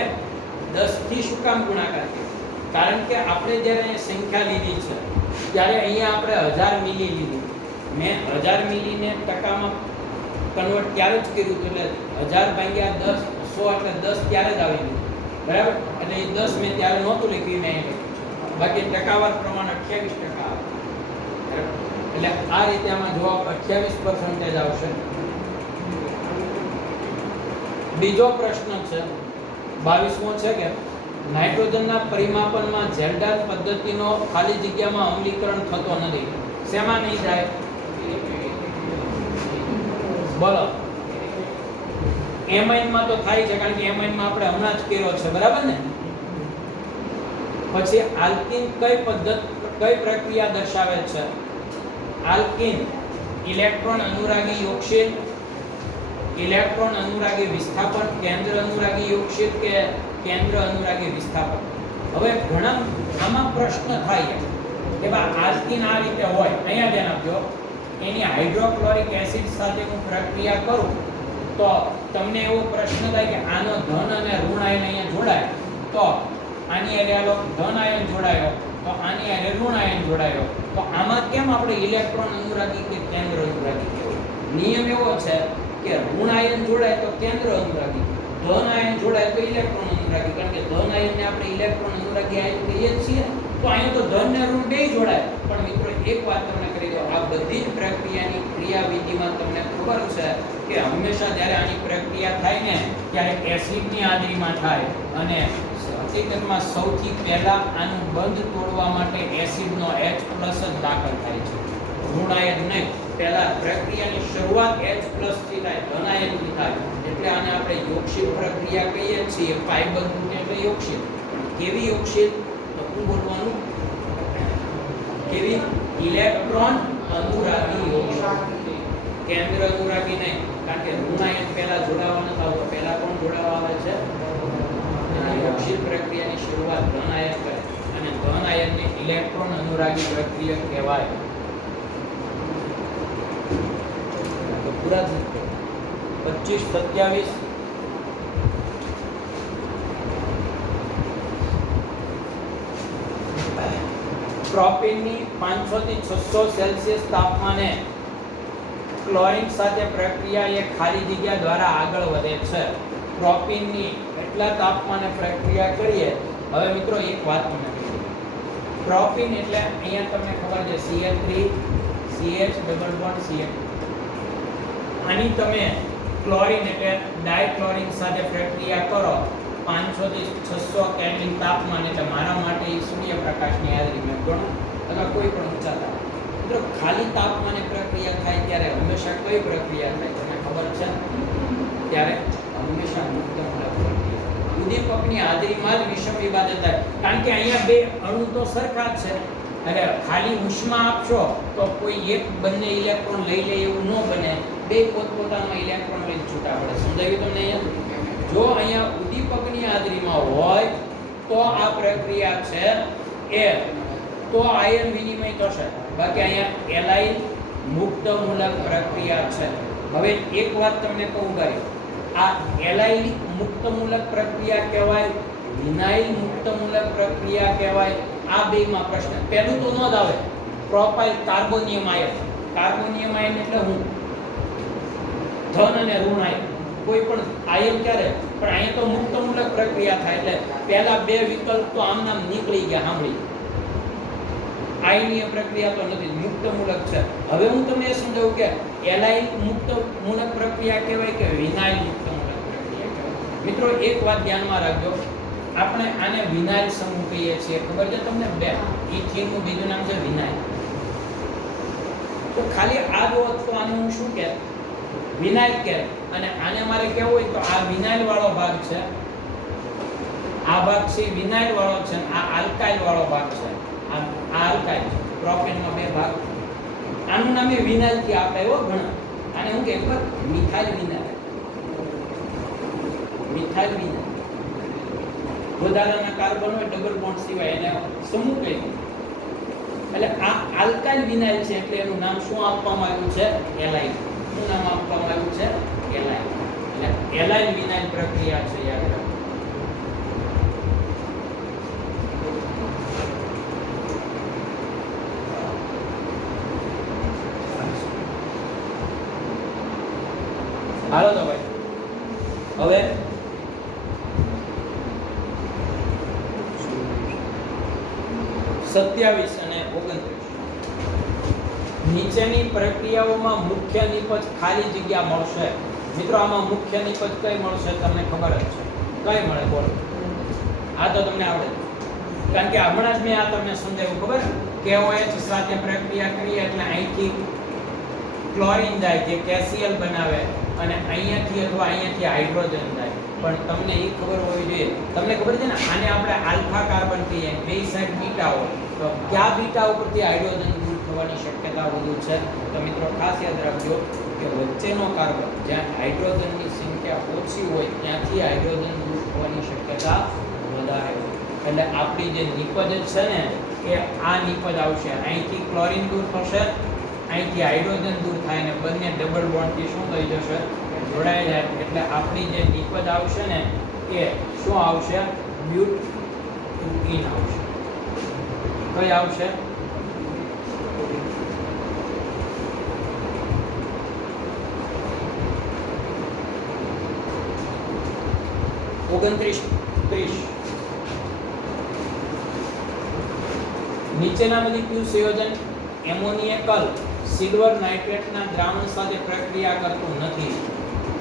10 થી શું કામ ગુણાકાર કર્યો કારણ કે આપણે જ્યારે અહીં સંખ્યા લીધી છે ત્યારે અહીંયા આપણે 1000 મિલી લીધી મેં 1000 મિલી ને ટકામાં કન્વર્ટ ત્યારે જ કર્યું એટલે 1000 ભાગ્યા 10 100 એટલે 10 ત્યારે જ આવી ગયું બરાબર એટલે એ 10 મેં ત્યારે નહોતું લખ્યું મેં અહીં લખ્યું બાકી ટકાવાર પ્રમાણ 28% આવે એટલે આ રીતે આમાં જવાબ 28% આવશે. બીજો પ્રશ્ન છે 22મો છે કે નાઇટ્રોજનના પરિમાપનમાં ઝેલ્ડાન પદ્ધતિનો ખાલી જગ્યામાં અમ્લીકરણ થતો નથી શેમાં નહીં થાય બોલો એમાઇનમાં તો થાય છે કારણ કે એમાઇનમાં આપણે હમણાં જ કર્યો છે બરાબર ને પછી આલ્કીન કઈ પ્રક્રિયા દર્શાવે છે આલ્કીન ઇલેક્ટ્રોન અનુરાગી યોગશીલ ઇલેક્ટ્રોન અનુરાગી વિસ્થાપન કેન્દ્ર અનુરાગી યોગશીલ કે કેન્દ્ર અનુરાગી વિસ્થાપન હવે ઘણા આમાં પ્રશ્ન થાય કે બા આલ્કીન આ રીતે હોય અહીંયા ધ્યાન આપજો એની હાઇડ્રોક્લોરિક એસિડ સાથે હું પ્રક્રિયા કરું તો તમને એવો પ્રશ્ન થાય કે આનો ધન અને ઋણ આયન અહીંયા જોડાય તો આની હારે આલો ધન આયન જોડાયો તો આની હારે ઋણ આયન જોડાયો તો આમાં કેમ આપણે ઇલેક્ટ્રોન અનુરાગી કે કેન્દ્ર અનુરાગી કહેવાય નિયમ એવો છે કે ઋણ આયન જોડાય તો કેન્દ્ર અનુરાગી ધન આયન જોડાય તો ઇલેક્ટ્રોન અનુરાગી કારણ કે ધન આયનને આપણે ઇલેક્ટ્રોન અનુરાગી આયન કહીએ છીએ તો અહીંયા તો ધન ને ઋણ બેય જોડાય પણ મિત્રો એક વાત તમને કરી દો આ બધી જ પ્રક્રિયાની ક્રિયાવિધિમાં તમને ખબર છે કે હંમેશા જ્યારે આની પ્રક્રિયા થાય ને ત્યારે એસિડની હાજરીમાં થાય અને હકીકતમાં સૌથી પહેલા આનું બંધ તોડવા માટે એસિડનો H+ જ દાખલ થાય છે ઋણ આયન નહીં પહેલા પ્રક્રિયાની શરૂઆત H+ થી થાય ધન આયનથી થાય એટલે આને આપણે યોગશીલ પ્રક્રિયા કહીએ છીએ પાઈ બંધ એટલે યોગશીલ કેવી યોગશીલ તો શું બોલવાનું કેવી ઇલેક્ટ્રોન અનુરાગી યોગશીલ કેન્દ્ર અનુરાગી નહીં કારણ કે ઋણ આયન પહેલા જોડાવા નથી આવતો પહેલા કોણ જોડાવા આવે છે યોગશીલ પ્રક્રિયાની શરૂઆત ધન આયન કરે અને ધન આયનને ઇલેક્ટ્રોન અનુરાગી પ્રક્રિયા કહેવાય તો પૂરા 25 27 પ્રોપેનની 500 થી 600 સેલ્સિયસ તાપમાને ક્લોરીન સાથે પ્રક્રિયા એ ખાલી જગ્યા દ્વારા આગળ વધે છે પ્રોપેનની એટલા તાપમાને પ્રક્રિયા કરીએ હવે મિત્રો એક વાત તમને કહી પ્રોપેન એટલે અહીંયા તમને ખબર છે CH3 CH double bond CH આની તમે ક્લોરીન એટલે ડાયક્લોરીન સાથે પ્રક્રિયા કરો 500 થી 600 કેલ્વિન તાપમાન એટલે મારા માટે સૂર્યપ્રકાશની હાજરીમાં ગણો અથવા કોઈ પણ ઊંચા તાપમાન મિત્રો ખાલી તાપમાને પ્રક્રિયા થાય ત્યારે હંમેશા કઈ પ્રક્રિયા થાય તમને ખબર છે ત્યારે હંમેશા મુક્ત મૂલક પ્રક્રિયા ઉદ્દીપકની હાજરીમાં જ વિષમ વિભાજન થાય કારણ કે અહીંયા બે અણુ તો સરખા જ છે એટલે ખાલી ઉષ્મા આપશો તો કોઈ એક બંને ઇલેક્ટ્રોન લઈ લે એવું ન બને બે પોતપોતાનો ઇલેક્ટ્રોન લઈને છૂટા પડે સમજાવ્યું તમને અહીંયા જો અહીંયા ઉદ્દીપકની હાજરીમાં હોય તો આ પ્રક્રિયા છે એ તો આયન વિનિમય થશે બાકી અહીંયા એલાઇન મુક્ત મૂલક પ્રક્રિયા છે હવે એક વાત તમને કહું ગાય આ એલાઇલિક મુક્તમૂલક પ્રક્રિયા કહેવાય, વિનાઇલ મુક્તમૂલક પ્રક્રિયા કહેવાય. આ બેમાં પ્રશ્ન પહેલું તો ન જ આવે. Propyl carbonium ion. Carbonium ion એટલે હું ધન અને ઋણ આયન. કોઈ પણ આયન ક્યારે પણ અહીંયા તો મુક્તમૂલક પ્રક્રિયા થાય એટલે પહેલા બે વિકલ્પ તો આમનામ નીકળી ગયા. સાંભળી, આયનીય પ્રક્રિયા તો નથી, મુક્તમૂલક છે. હવે હું તમને એ સમજાવું કે એલાઇલ મુક્તમૂલક પ્રક્રિયા કહેવાય કે વિનાઇલ મુક્તમૂલક પ્રક્રિયા કહેવાય. મિત્રો એક વાત ધ્યાનમાં રાખજો, આપણે આને વિનાઇલ સમૂહ કહીએ છીએ. ખબર છે તમને? બે ઇથિન નું બીજું નામ છે વિનાઇલ. તો ખાલી આ જો તો આને હું શું કહે? વિનાઇલ કહે. અને આને મારે કહેવું હોય તો આ વિનાઇલ વાળો ભાગ છે, આ ભાગ છે વિનાઇલ વાળો છે, આ આલ્કાઇલ વાળો ભાગ છે. આ આલ્કાઇલ પ્રોપેનમાં બે ભાગ. આનું નામ વિનાઇલ થી આપ્યો ઘણા. આને હું કહે ખબર? Methyl vinyl. મિથાઇલ વિનાઇલ વધારાના કાર્બન હોય ડબલ બોન્ડ સિવાય એને સમૂહ કહે. એટલે આ આલ્કાઇલ વિનાઇલ છે એટલે એનું નામ શું આપવામાં આવ્યું છે? એલાઇલ. શું નામ આપવામાં આવ્યું છે? એલાઇલ. એટલે એલાઇલ વિનાઇલ પ્રક્રિયા છે. યાદ રાખો. હાલો તો ભાઈ હવે સત્યાવીસ અને 29 નીચેની પ્રક્રિયાઓમાં મુખ્ય નિપજ ખાલી જગ્યા મળશે. મિત્રો આમાં મુખ્ય નિપજ કઈ મળશે તમને ખબર જ છે? કઈ મળે બોલો? આ તો તમને આવડે છે કારણ કે હમણાં જ મેં આ તમને સમજાવ્યું. ખબર KOH સાથે પ્રક્રિયા કરીએ એટલે અહીંથી ક્લોરીન જાય જે કેસીએલ બનાવે અને અહીંયાથી અથવા અહીંયાથી હાઇડ્રોજન જાય. પણ તમને એ ખબર હોવી જોઈએ. તમને ખબર છે ને આને આપણે આલ્ફા કાર્બન કહીએ, બે સાઈડ બીટા હોય તો કયા બીટા ઉપરથી હાઇડ્રોજન દૂર થવાની શક્યતા વધુ છે? તો મિત્રો ખાસ યાદ રાખજો કે વચ્ચેનો કાર્બન જ્યાં હાઇડ્રોજનની સંખ્યા ઓછી હોય ત્યાંથી હાઇડ્રોજન દૂર થવાની શક્યતા વધારે હોય. એટલે આપણી જે નિપજ છે ને એ આ નિપજ આવશે. અહીંથી ક્લોરીન દૂર થશે, અહીંથી હાઇડ્રોજન દૂર થાય અને બંને ડબલ બોન્ડથી શું થઈ જશે? જોડાઈ જાય. એટલે આપણી જે નિપજ આવશે ને એ શું આવશે? બ્યુટીન આવશે. કઈ આવશે? ઓગણત્રીસ 30 નીચેનામાંથી કયું સંયોજન એમોનિયકલ સિલ્વર નાઇટ્રેટના દ્રાવણ સાથે પ્રક્રિયા કરતું નથી?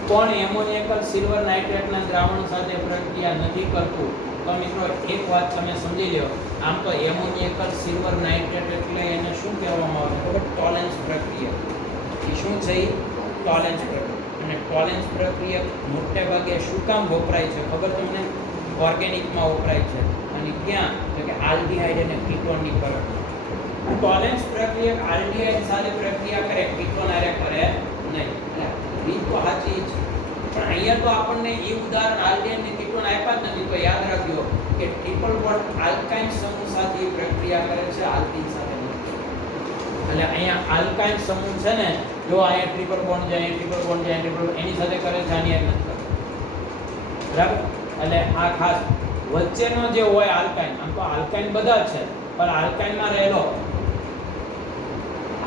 કોણ એમોનિયકલ સિલ્વર નાઇટ્રેટના દ્રાવણ સાથે પ્રક્રિયા નથી કરતું? તો મિત્રો એક વાત તમે સમજી લો. આમ તો એમોનિયકલ સિલ્વર નાઇટ્રેટ એટલે એને શું કહેવામાં આવે? ખબર? ટોલેન્સ પ્રક્રિયા. એ શું છે? ટોલેન્સ પ્રક્રિયા. અને ટોલેન્સ પ્રક્રિયા મોટે ભાગે શું કામ વપરાય છે ખબર તમને? ઓર્ગેનિકમાં વપરાય છે. અને ક્યાં? તો કે આલ્ડીહાઇડ અને કીટોનની પરત. ટોલેન્સ પ્રક્રિયા આલ્ડીહાઇડ સાથે પ્રક્રિયા કરે, કીટોન હારે કરે નહીં. રીત તો સાચી છે પણ અહીંયા તો આપણને એ ઉદાહરણ આલ્ડીહાઇડ અને કીટોન આપ્યા જ નથી. તો યાદ રાખજો કે ટ્રિપલ બોન્ડ આલ્કાઇન સમૂહ સાથે પ્રક્રિયા કરે છે, આલ્કીન સાથે નહીં. એટલે અહીંયા આલ્કાઇન સમૂહ છે ને, જો અહીંયા ટ્રિપલ બોન્ડ જાય, ટ્રિપલ બોન્ડ જાય, ટ્રિપલ એની સાથે કરે છે, આની નથી કરતો. બરાબર? એટલે આ ખાસ વચ્ચેનો જે હોય આલ્કાઇન, આમ તો આલ્કાઇન બધા જ છે પણ આલ્કાઇનમાં રહેલો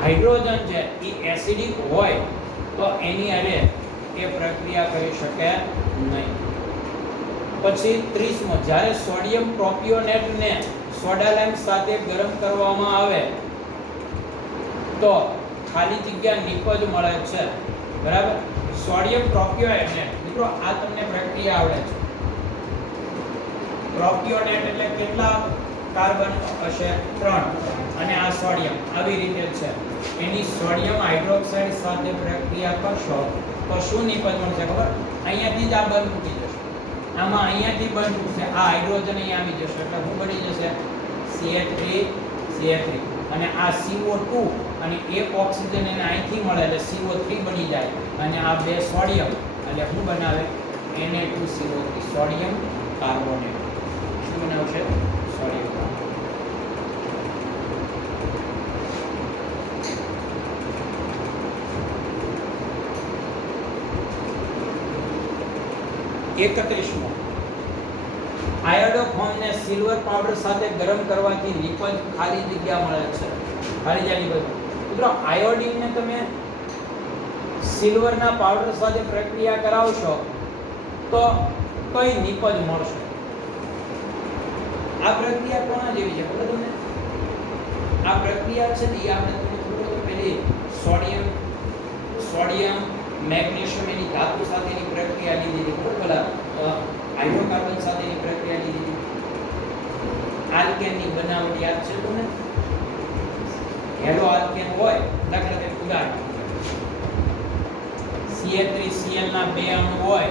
હાઇડ્રોજન છે એ એસિડિક હોય તો એની હારે એ પ્રક્રિયા કરી શકે નહીં. પછી 30મો, જ્યારે સોડિયમ પ્રોપિયોનેટને સોડા લાઇમ સાથે ગરમ કરવામાં આવે તો ખાલી જગ્યા નિપજ મળે છે. બરાબર? સોડિયમ પ્રોપિયોનેટ મિત્રો આ તમને પ્રક્રિયા આવડે છે. પ્રોપિયોનેટ એટલે કેટલા કાર્બન હશે? 3 અને આ સોડિયમ આવી રીતે છે. એની સોડિયમ હાઇડ્રોક્સાઇડ સાથે પ્રક્રિયા કરશો તો શું નિપજ મળશે ખબર? અહીંયાથી જ આ બંધ મૂકી જશે, આમાં અહીંયાથી બંધ મૂકશે, આ હાઇડ્રોજન અહીંયા આવી જશે એટલે શું બની જશે? CH3 અને આ CO2 અને એક ઓક્સિજન એને અહીંથી મળે એટલે CO3 બની જાય અને આ બે સોડિયમ એટલે શું બનાવે? Na2CO3 sodium carbonate. શું બનાવશે? Sodium carbonate. 31મો આયોડોફોર્મને સિલ્વર પાવડર સાથે ગરમ કરવાથી નિપજ ખાલી જગ્યા મળે છે. ખાલી જગ્યાની બાજુ મિત્રો આયોડિનને તમે સિલ્વરના પાવડર સાથે પ્રક્રિયા કરાવશો તો કઈ નિપજ મળશે. આ પ્રક્રિયા કોના જેવી છે ખબર તમને? આ પ્રક્રિયા છે ને એ આપણે તમને ખબર હોય તો પેલી સોડિયમ મેગ્નેશિયમ એની ધાતુ સાથેની પ્રક્રિયા લીધી હતી ખબર? પેલા હાઇડ્રોકાર્બન સાથેની પ્રક્રિયા લીધી હતી. આલ્કેનની બનાવટ યાદ છે તમને? હેલો આલ્કેન હોય દાખલા તરીકે ઉદાહરણ CH3Cl ના બે અણુ હોય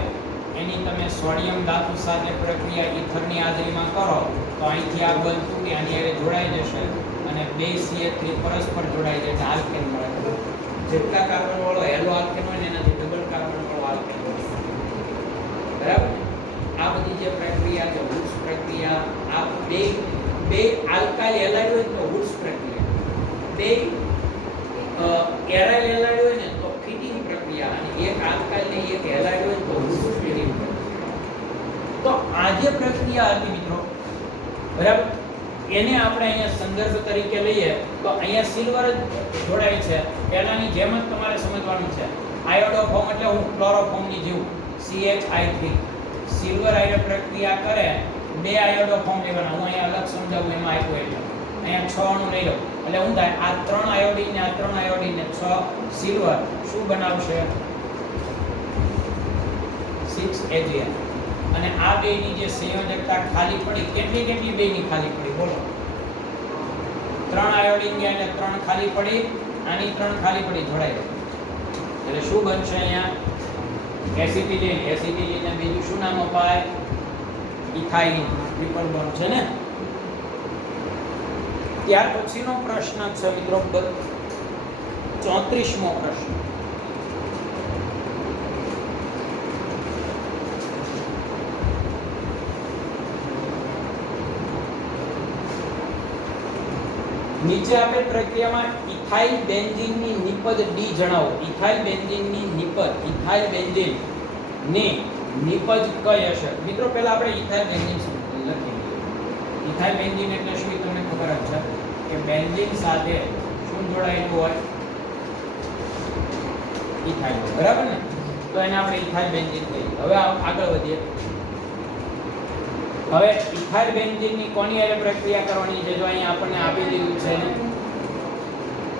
એની તમે સોડિયમ ધાતુ સાથે પ્રક્રિયા ઈથરની હાજરીમાં કરો તો અહીંથી આ બંધ તૂટી આની હારે જોડાઈ જશે અને બે CH3 પરસ્પર જોડાઈ જાય એટલે આલ્કેન મળે. જેટલા કાર્બન વાળો હેલો આલ્કેન હોય ને એનાથી ડબલ કાર્બન વાળો આલ્કેન મળે. બરાબર? આ બધી જે પ્રક્રિયા છે વુડ્સ પ્રક્રિયા, આ બે આલ્કાઇલ હેલાઇડ હોય તો વુડ્સ પ્રક્રિયા, બે એરાઇલ હેલાઇડ હોય ને તો ફિટિંગ પ્રક્રિયા અને એક આલ્કાઇલ ને એક હેલાઇડ હોય તો વુડ્સ ફિટિંગ પ્રક્રિયા. તો આ જે પ્રક્રિયા હતી મિત્રો બરાબર એને આપણે અહીંયા સંદર્ભ તરીકે લઈએ તો અહીંયા સિલ્વર જ જોડાય છે. પહેલાની જેમ જ તમારે સમજવાનું છે. આયોડોફોર્મ એટલે હું ક્લોરોફોર્મની જેવું CH3 સિલ્વર આયન પ્રક્રિયા કરે બે આયોડોફોર્મ લેવાના. હું અહીંયા અલગ સમજાવું એમાં આપ્યું એટલે અહીંયા 6 અણુ લઈ લો એટલે હું થાય આ 3 આયોડિન ને આ 3 આયોડિન ને 6 સિલ્વર શું બનાવશે 6Ag. અને આ બેની જે સંયોજકતા ખાલી પડી કેટલી બેની ખાલી પડી બોલો? 3 આયોડિન ગયા એટલે 3 ખાલી પડી, આની 3 ખાલી પડી જોડાઈ. એટલે શું બનશે અહીંયા એસિટિલિન. એસિટિલિન ને બીજું શું નામ અપાય? ઇથાઇલિન. ટ્રિપલ બોન્ડ છે ને. ત્યાર પછીનો પ્રશ્ન છે મિત્રો 34મો પ્રશ્ન. નીચે આપેલ પ્રક્રિયામાં ઇથાઇલ બેન્ઝીનની નિપજ ડી જણાવો. ઇથાઇલ બેન્ઝીનની નિપજ, ઇથાઇલ બેન્ઝીન ની નિપજ કઈ હશે? મિત્રો પહેલા આપણે ઇથાઇલ બેન્ઝીન લખીએ. ઇથાઇલ બેન્ઝીન એટલે શું એ તમને ખબર જ છે કે બેન્ઝીન સાથે શું જોડાયેલું હોય? ઇથાઇલ. બરાબર ને? તો એને આપણે ઇથાઇલ બેન્ઝીન કહીએ. હવે આગળ વધીએ. હવે ઇથાઇલ બેન્ઝીનની કોની હારે પ્રક્રિયા કરવાની છે? જો અહીંયા આપણને આપી દીધું છે ને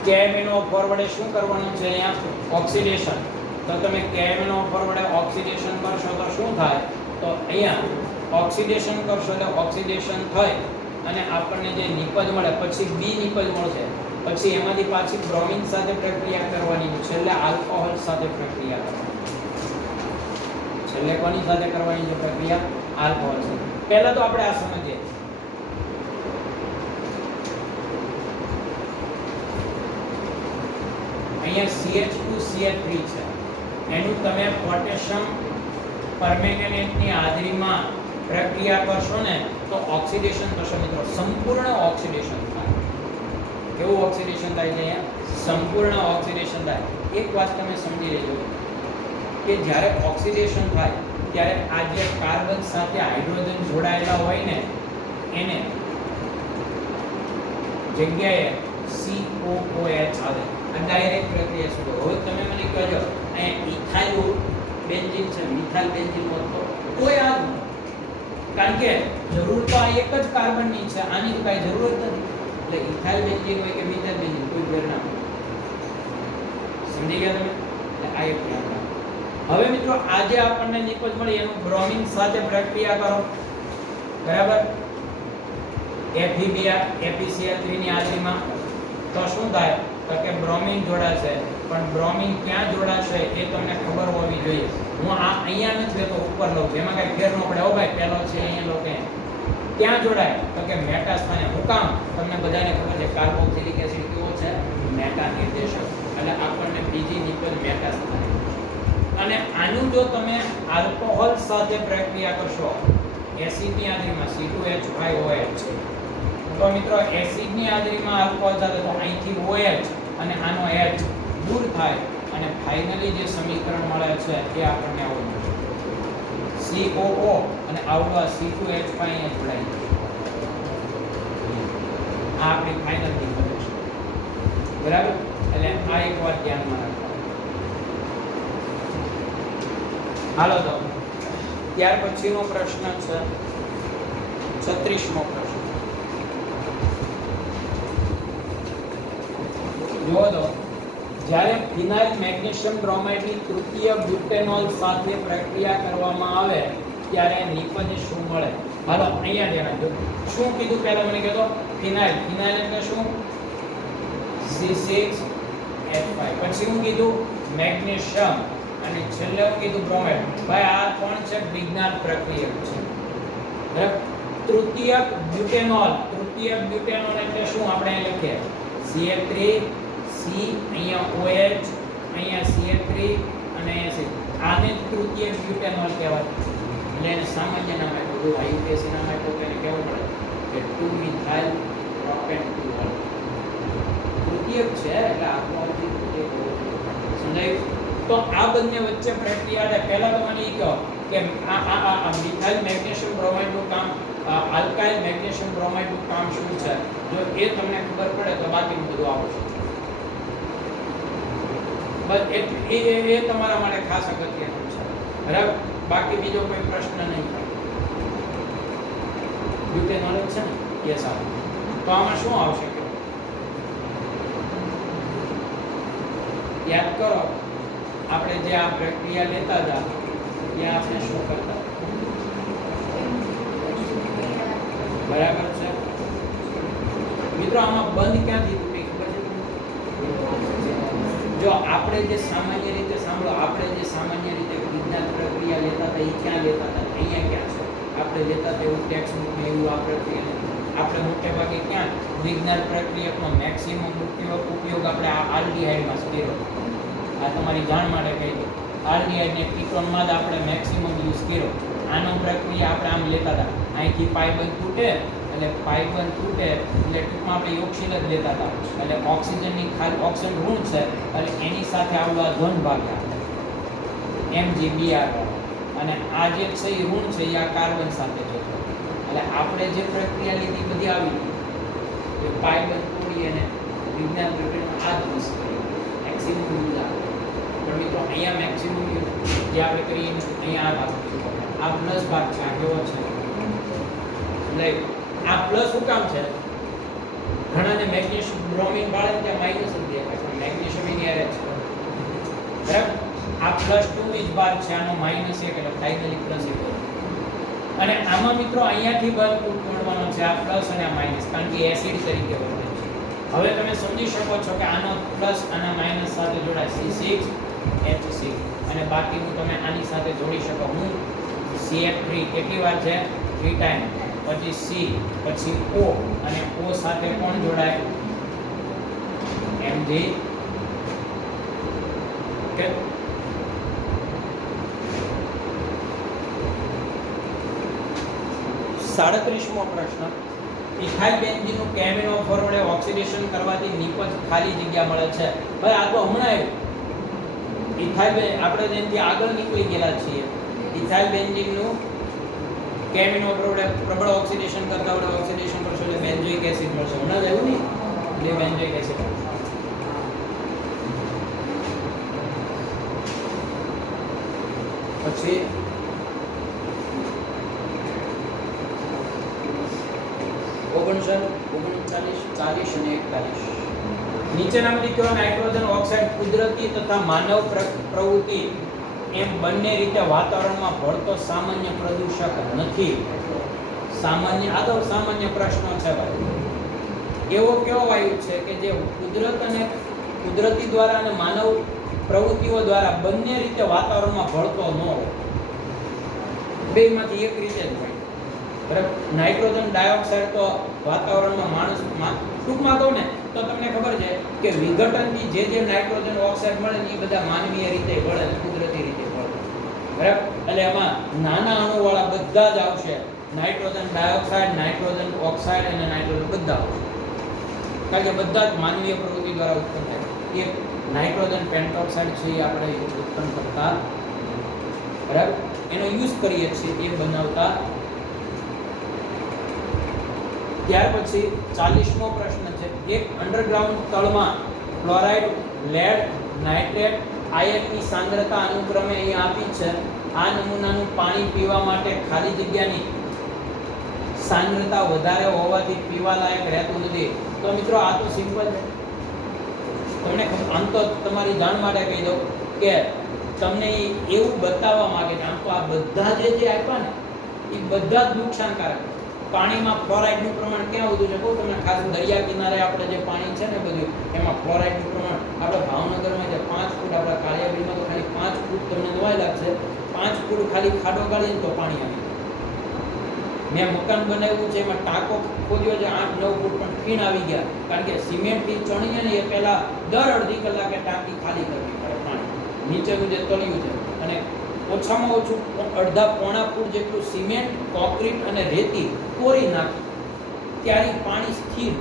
KMnO4 વડે શું કરવાનું છે? અહીંયા ઓક્સિડેશન. તો તમે KMnO4 વડે ઓક્સિડેશન કરશો તો શું થાય? તો અહીંયા ઓક્સિડેશન કરશો એટલે ઓક્સિડેશન થાય અને આપણને જે નિપજ મળે પછી બી નિપજ મળશે. પછી એમાંથી પાછી બ્રોમિન સાથે પ્રક્રિયા કરવાની છે. છેલ્લે આલ્કોહોલ સાથે પ્રક્રિયા કરવાની. છેલ્લે કોની સાથે કરવાની છે પ્રક્રિયા? આલ્કોહોલ સાથે. પહેલા તો આપણે આ સમજીએ. અહીંયા CH2CH3 છે. એનું તમે પોટેશિયમ પરમેંગનેટની હાજરીમાં પ્રક્રિયા કરશો ને તો ઓક્સિડેશન થશે મિત્રો. સંપૂર્ણ ઓક્સિડેશન થાય. કેવું ઓક્સિડેશન થાય છે અહીંયા? સંપૂર્ણ ઓક્સિડેશન થાય. એક વાત તમે સમજી લેજો કે જ્યારે ઓક્સિડેશન થાય ત્યારે આ જે કાર્બન સાથે હાઇડ્રોજન જોડાયેલા હોય ને એને જગ્યાએ COOH આવે. આ ડાયરેક્ટ પ્રક્રિયા શું? હવે તમે મને કહેજો અહીંયા ઇથાઇલ બેન્ઝીન છે, મિથાઇલ બેન્ઝીન હોત તો કોઈ આ કારણ કે જરૂર તો આ એક જ કાર્બનની છે, આની તો કાંઈ જરૂર જ નથી. એટલે ઇથાઇલ બેન્ઝીન હોય કે મિથાઇલ બેન્ઝીન કોઈ ફેર ના પડે. સમજી ગયા તમે? એટલે આ એક ધ્યાન રાખો. હવે મિત્રો આજે આપણને નિપજ મળી એનું બ્રોમિન સાથે પ્રક્રિયા કરો. બરાબર? FeCl3 ની હાજરીમાં તો શું થાય? તો કે બ્રોમિન જોડાશે. પણ બ્રોમિન ક્યાં જોડાશે એ તમને ખબર હોવી જોઈએ. હું આ અહીંયા નથી લેતો, ઉપર લઉં છું. એમાં કઈ ફેર ન પડે. ઓ ભાઈ પહેલો છે અહીંયા લો કે ક્યાં જોડાય? તો કે મેટા સ્થાને. હું કામ? તમને બધાને ખબર છે કાર્બોક્સિલિક એસિડ કેવો છે? મેટા નિર્દેશક. એટલે આપણને બીજી નિપજ મેટા સ્થાને. અને આનું જો તમે આલ્કોહોલ સાથે પ્રક્રિયા કરશો એસિડની હાજરીમાં C2H5OH છે તો મિત્રો એસિડની હાજરીમાં આલ્કોહોલ સાથે તો અહીંથી OH અને આનો H દૂર થાય અને ફાઇનલી જે સમીકરણ મળે છે એ આપણને આવું મળે COO અને આવડો આ C2H5 અહીંયા જોડાઈ જશે. આ આપણી ફાઇનલ ડિફરન્સ બરાબર. એટલે આ એક વાત ધ્યાનમાં રાખો. હાલો તો ત્યાર પછીનો પ્રશ્ન છે 36મો પ્રશ્ન. જુઓ તો જ્યારે ફિનાઇલ મેગ્નેશિયમ બ્રોમાઇડની તૃતીય બ્યુટેનોલ સાથે પ્રક્રિયા કરવામાં આવે ત્યારે નિપજ શું મળે? હાલો અહીંયા ધ્યાન આપજો. શું કીધું પહેલા મને કહેતો? ફિનાઇલ. ફિનાઇલ એટલે શું? C6H5. પછી હું કીધું મેગ્નેશિયમ અને છેલ્લે હું કીધું બ્રોમાઇડ. ભાઈ આ કોણ છે? વિજ્ઞાન પ્રક્રિયક છે બરાબર. તૃતીયક બ્યુટેનોલ. તૃતીયક બ્યુટેનોલ એટલે શું? આપણે અહીં લખીએ CH3 C અહીંયા OH અહીંયા CH3 અને અહીંયા C. આને તૃતીયક બ્યુટેનોલ કહેવાય. એટલે એને સામાન્ય નામ આપ્યું IUPAC નામ આપ્યું કે કેવું પડે કે 2 મિથાઇલ પ્રોપેન 2 તૃતીયક છે એટલે આખોથી તૃતીયક સમજાયું. તો આ બંને વચ્ચે પ્રક્રિયા પહેલા તો મને એ કહો કે આ મિથાઇલ મેગ્નેશિયમ બ્રોમાઇડ નું કામ, આલ્કાઇલ મેગ્નેશિયમ બ્રોમાઇડ નું કામ શું છે? જો એ તમને ખબર પડે તો બાકીનું બધું આવશે. બસ એ તમારા માટે ખાસ અગત્યનું છે બરાબર. બાકી બીજો કોઈ પ્રશ્ન નહીં થાય. બ્યુટેન નોલેજ છે ને? યસ આવે. તો આમાં શું આવશે? યાદ કરો આપણે જે આ પ્રક્રિયા લેતા હતા ત્યાં આપણે શું કરતા? બરાબર છે મિત્રો. આમાં બંધ ક્યાંથી તૂટે ખબર છે? જો આપણે જે સામાન્ય રીતે સાંભળો, આપણે જે સામાન્ય રીતે વિજ્ઞાન પ્રક્રિયા લેતા હતા એ ક્યાં લેતા હતા? અહીંયા ક્યાં છે? આપણે લેતા હતા એવું ટેક્સ્ટ બુક ને એવું આપણે મોટે ભાગે ક્યાં વિજ્ઞાન પ્રક્રિયકનો મેક્સિમમ ઉપયોગ આપણે આ આલ્ડીહાઇડમાં કર્યો. આ તમારી જાણ માટે કહી દઉં. આલ્ડીહાઇડ ને કીટોનમાં જ આપણે મેક્સિમમ યુઝ કર્યો. આનો પ્રક્રિયા આપણે આમ લેતા હતા. અહીંથી પાઇબંધ તૂટે એટલે પાઇબંધ તૂટે એટલે ટૂંકમાં આપણે યોગશીલ જ લેતા હતા. એટલે ઓક્સિજનની ખાલી ઓક્સિજન ઋણ છે એટલે એની સાથે આવવા ધન ભાગ્યા MgBr અને આ જે છે એ ઋણ છે એ આ કાર્બન સાથે જતો. એટલે આપણે જે પ્રક્રિયા લીધી બધી આવી એ પાઇબંધ તોડી અને વિજ્ઞાન પ્રક્રિયામાં આ જ યુઝ કરી મેક્સિમમ યુઝ આવે. પણ મિત્રો અહીંયા મેક્સિમમ જે આપણે કરીએ અહીંયા આ ભાગ આ પ્લસ ભાગ છે. આ કેવો છે? એટલે આ પ્લસ શું કામ છે? ઘણાને મેગ્નેશિયમ બ્રોમિન વાળા ત્યાં માઇનસ જ દેખાય છે. મેગ્નેશિયમ એની એરે છે બરાબર. આ +2 વીજ બાર છે, આનો -1 એટલે ફાઇનલી +1. અને આમાં મિત્રો અહીંયાથી બંધ તોડવાનો છે આ પ્લસ અને આ માઈનસ, કારણ કે એસિડ તરીકે વર્તે છે. હવે તમે સમજી શકો છો કે આનો પ્લસ આના માઈનસ સાથે જોડાય C6H6 અને બાકીનું તમે આની સાથે જોડી શકો. હું CH3 કેટલી વાર છે? 3 ટાઈમ. પછી C, પછી O અને O સાથે કોણ જોડાય? Mg. ઓકે, સાડત્રીસમો પ્રશ્ન. ઇથાઇલ બેન્ઝીનનું કેમિનો ફોર્વર્ડે ઓક્સિડેશન કરવાથી નિપજ ખાલી જગ્યા મળે છે. ભાઈ આ તો હમણાં આવ્યું. ઇથાઇલ આપણે તેનાથી આગળ નીકળી ગયેલા છીએ. ઇથાઇલ બેન્ઝીનનું કેમિનો ફોર્વર્ડે પ્રબળ ઓક્સિડેશન કરતા વડે ઓક્સિડેશન કરશો એટલે બેન્ઝોઇક એસિડ મળશે. હમણાં જ આવ્યું નહીં એટલે બેન્ઝોઇક એસિડ. પછી 39, 40 અને 41. નીચેનામાંથી કયો નાઇટ્રોજન ઓક્સાઇડ કુદરતી તથા માનવ પ્રવૃત્તિ એમ બંને રીતે વાતાવરણમાં ભળતો સામાન્ય પ્રદૂષક નથી? સામાન્ય, આ તો સામાન્ય પ્રશ્નો છે ભાઈ. એવો કેવો વાયુ છે કે જે કુદરતી દ્વારા અને માનવ પ્રવૃત્તિઓ દ્વારા બંને રીતે વાતાવરણમાં ભળતો ન હોય? બેમાંથી એક રીતે જ હોય બરાબર. નાઇટ્રોજન ડાયોક્સાઇડ તો વાતાવરણમાં ટૂંકમાં કહું ને તો તમને ખબર છે કે વિઘટનથી જે નાઇટ્રોજન ઓક્સાઇડ મળે ને એ બધા માનવીય રીતે મળે ને કુદરતી રીતે મળે બરાબર. એટલે એમાં નાના અણુવાળા બધા જ આવશે. નાઇટ્રોજન ડાયોક્સાઇડ, નાઇટ્રોજન ઓક્સાઇડ અને નાઇટ્રોજન બધા આવશે, કારણ કે બધા જ માનવીય પ્રવૃત્તિ દ્વારા ઉત્પન્ન થાય. એક નાઇટ્રોજન પેન્ટોક્સાઇડ છે એ આપણે ઉત્પન્ન કરતા. બરાબર, એનો યુઝ કરીએ છીએ એ બનાવતા. ત્યાર પછી 40મો પ્રશ્ન છે, એક અંડરગ્રાઉન્ડ તળમાં ક્લોરાઇડ, લેડ, નાઇટ્રેટ આયનની સાંદ્રતા અનુક્રમે અહીં આપી છે. આ નમૂનાનું પાણી પીવા માટે ખાલી જગ્યાની સાંદ્રતા વધારે હોવાથી પીવા લાયક રહેતું નથી. તો મિત્રો આ તો સિમ્પલ છે. તમને આમ તો તમારી જાણ માટે કહી દઉં કે તમને એવું બતાવવા માંગે છે, આમ તો આ બધા જે આપ્યા ને એ બધા જ નુકસાનકારક. પાણીમાં ફ્લોરાઇડનું પ્રમાણ ક્યાં વધુ છે? કહું તમને, ખાસ દરિયા કિનારે આપણે જે પાણી છે ને બધું, એમાં ફ્લોરાઇડનું પ્રમાણ આપણે ભાવનગરમાં જે 5 ફૂટ, આપણા કાળિયાબીડમાં તો ખાલી 5 ફૂટ તમને નવાઈ લાગશે. 5 ફૂટ ખાલી ખાડો ગાળીને તો પાણી આવી જાય. મેં મકાન બનાવ્યું છે, એમાં ટાંકો ખોદ્યો છે 8-9 ફૂટ, પણ ફીણ આવી ગયા. કારણ કે સિમેન્ટથી ચણીએ ને એ પહેલા દર અડધી કલાકે ટાંકી ખાલી કરવી પડે પાણી, નીચેનું જે તળિયું છે. અને ઓછામાં ઓછું અડધા-પોણા ફૂટ જેટલું સિમેન્ટ, કોન્ક્રીટ અને રેતી કોરી નાખી ત્યારે પાણી સ્થિર.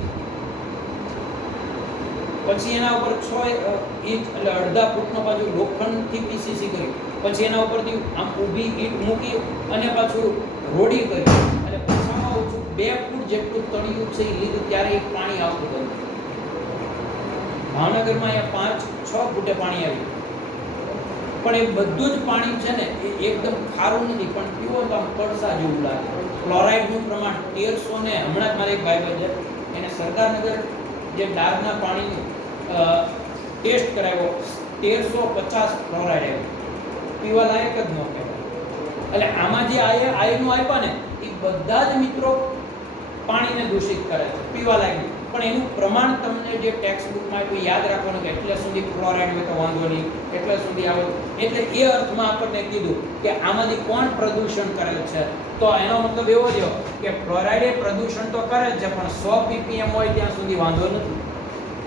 પછી એના ઉપર 6 ઇંચ એટલે અડધા ફૂટનો પાછું લોખંડથી પીસીસી કર્યું. પછી એના ઉપરથી આમ ઊભી ઈંટ મૂકી અને પાછું રોડી કરી અને ઓછામાં ઓછું 2 ફૂટ જેટલું તળિયું છે એ લીધું, ત્યારે એ પાણી આવતું હતું. ભાવનગરમાં અહીંયા 5-6 ફૂટે પાણી આવ્યું. પણ એ બધું જ પાણી છે ને એ એકદમ ખારું નથી, પણ પીવો તો આમ કડસા જેવું લાગે. ક્લોરાઇડનું પ્રમાણ 1300 ને હમણાં જ મારે એક ભાઈ છે એને સરદારનગર જે ડારના પાણીનું ટેસ્ટ કરાવ્યો, 1350 ક્લોરાઇડ આવ્યું. પીવા લાયક જ ન કહેવાય. એટલે આમાં જે આયનો આપ્યા ને એ બધા જ મિત્રો પાણીને દૂષિત કરે છે, પીવા લાયક. પણ એનું પ્રમાણ તમને જે ટેક્સ્ટ બુકમાં આપ્યું યાદ રાખવાનું કે એટલે સુધી ક્લોરાઇડ હોય તો વાંધો નહીં, એટલે સુધી આવે. એટલે એ અર્થમાં આપણને કીધું કે આમાંથી કોણ પ્રદૂષણ કરે છે. તો એનો મતલબ એવો થયો કે ફ્લોરાઇડ એ પ્રદૂષણ તો કરે જ છે, પણ 100 ppm હોય ત્યાં સુધી વાંધો નથી.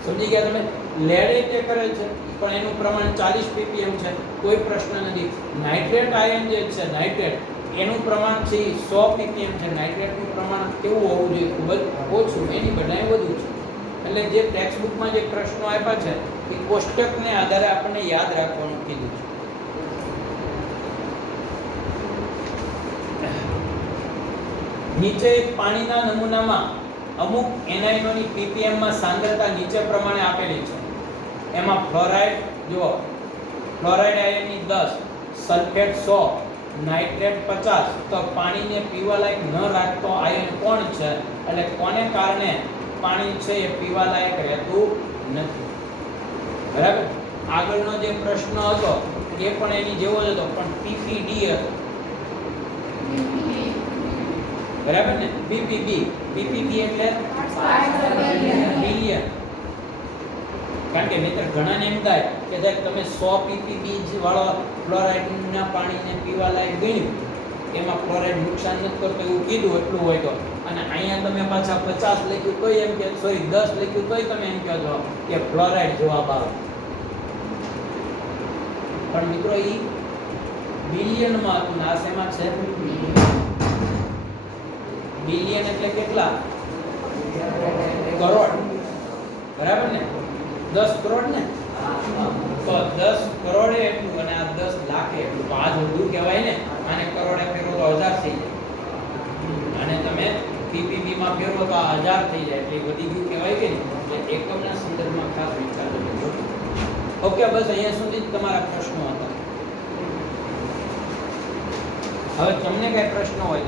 સમજી ગયા તમે? લેડ તે કરે છે પણ એનું પ્રમાણ 40 ppm છે, કોઈ પ્રશ્ન નથી. નાઇટ્રેટ આયન જે છે, નાઇટ્રેટ એનું પ્રમાણ છે 100 ppm છે. નાઇટ્રેટનું પ્રમાણ કેવું હોવું જોઈએ? ખૂબ જ ઓછું, એની બધાએ વધુ છે. એટલે જે ટેક્સ્ટ બુકમાં જે પ્રશ્નો આપ્યા છે એ કોષ્ટકને આધારે આપણને યાદ રાખવાનું કીધું છે. નીચે પાણીના નમૂનામાં અમુક એનાયનોની ppm માં સાંદ્રતા નીચે પ્રમાણે આપેલી છે. એમાં ફ્લોરાઇડ જુઓ, ફ્લોરાઇડ આયનની 10, સલ્ફેટ 100, નાઇટ્રેટ 50. તો પાણીને પીવા લાયક ન રાખતો આયન કોણ છે? એટલે કોને કારણે પાણી છે એ પીવા લાયક રહેતું નથી. બરાબર. આગળનો જે પ્રશ્ન હતો એ પણ એની જેવો જ હતો, પણ PPD હતો. બરાબર ને? PPB એટલે બિલિયન. કારણ કે મિત્ર ઘણાને એમ થાય કે સાહેબ તમે 100 ppb વાળો ફ્લોરાઇડના પાણીને પીવા લાયક ગણ્યું, એમાં ફ્લોરાઇડ નુકસાન નથી કરતો એવું કીધું, એટલું હોય તો. અને અહીંયા તમે પાછા 50 લખ્યું તોય એમ કે, સોરી 10 લખ્યું તોય તમે એમ કહો છો કે ફ્લોરાઇડ જવાબ આવે. પણ મિત્રો એ બિલિયનમાં હતું, આ શેમાં છે? બિલિયન એટલે કેટલા? કરોડ. બરાબર ને? 10 કરોડ ને? તો 10 કરોડે એટલું અને આ 10 લાખે એટલું. તો આ જોડું કહેવાય ને. આને કરોડે ફેરવો તો 1000 થઈ જાય, અને તમે PPB માં ફેરવો તો આ 1000 થઈ જાય. એટલે બધી ગયું કહેવાય કે નહીં? એટલે એકમના સંદર્ભમાં ખાસ વિચારજો. ઓકે, બસ અહીંયા સુધી જ તમારા પ્રશ્નો હતા. હવે તમને કઈ પ્રશ્ન હોય તો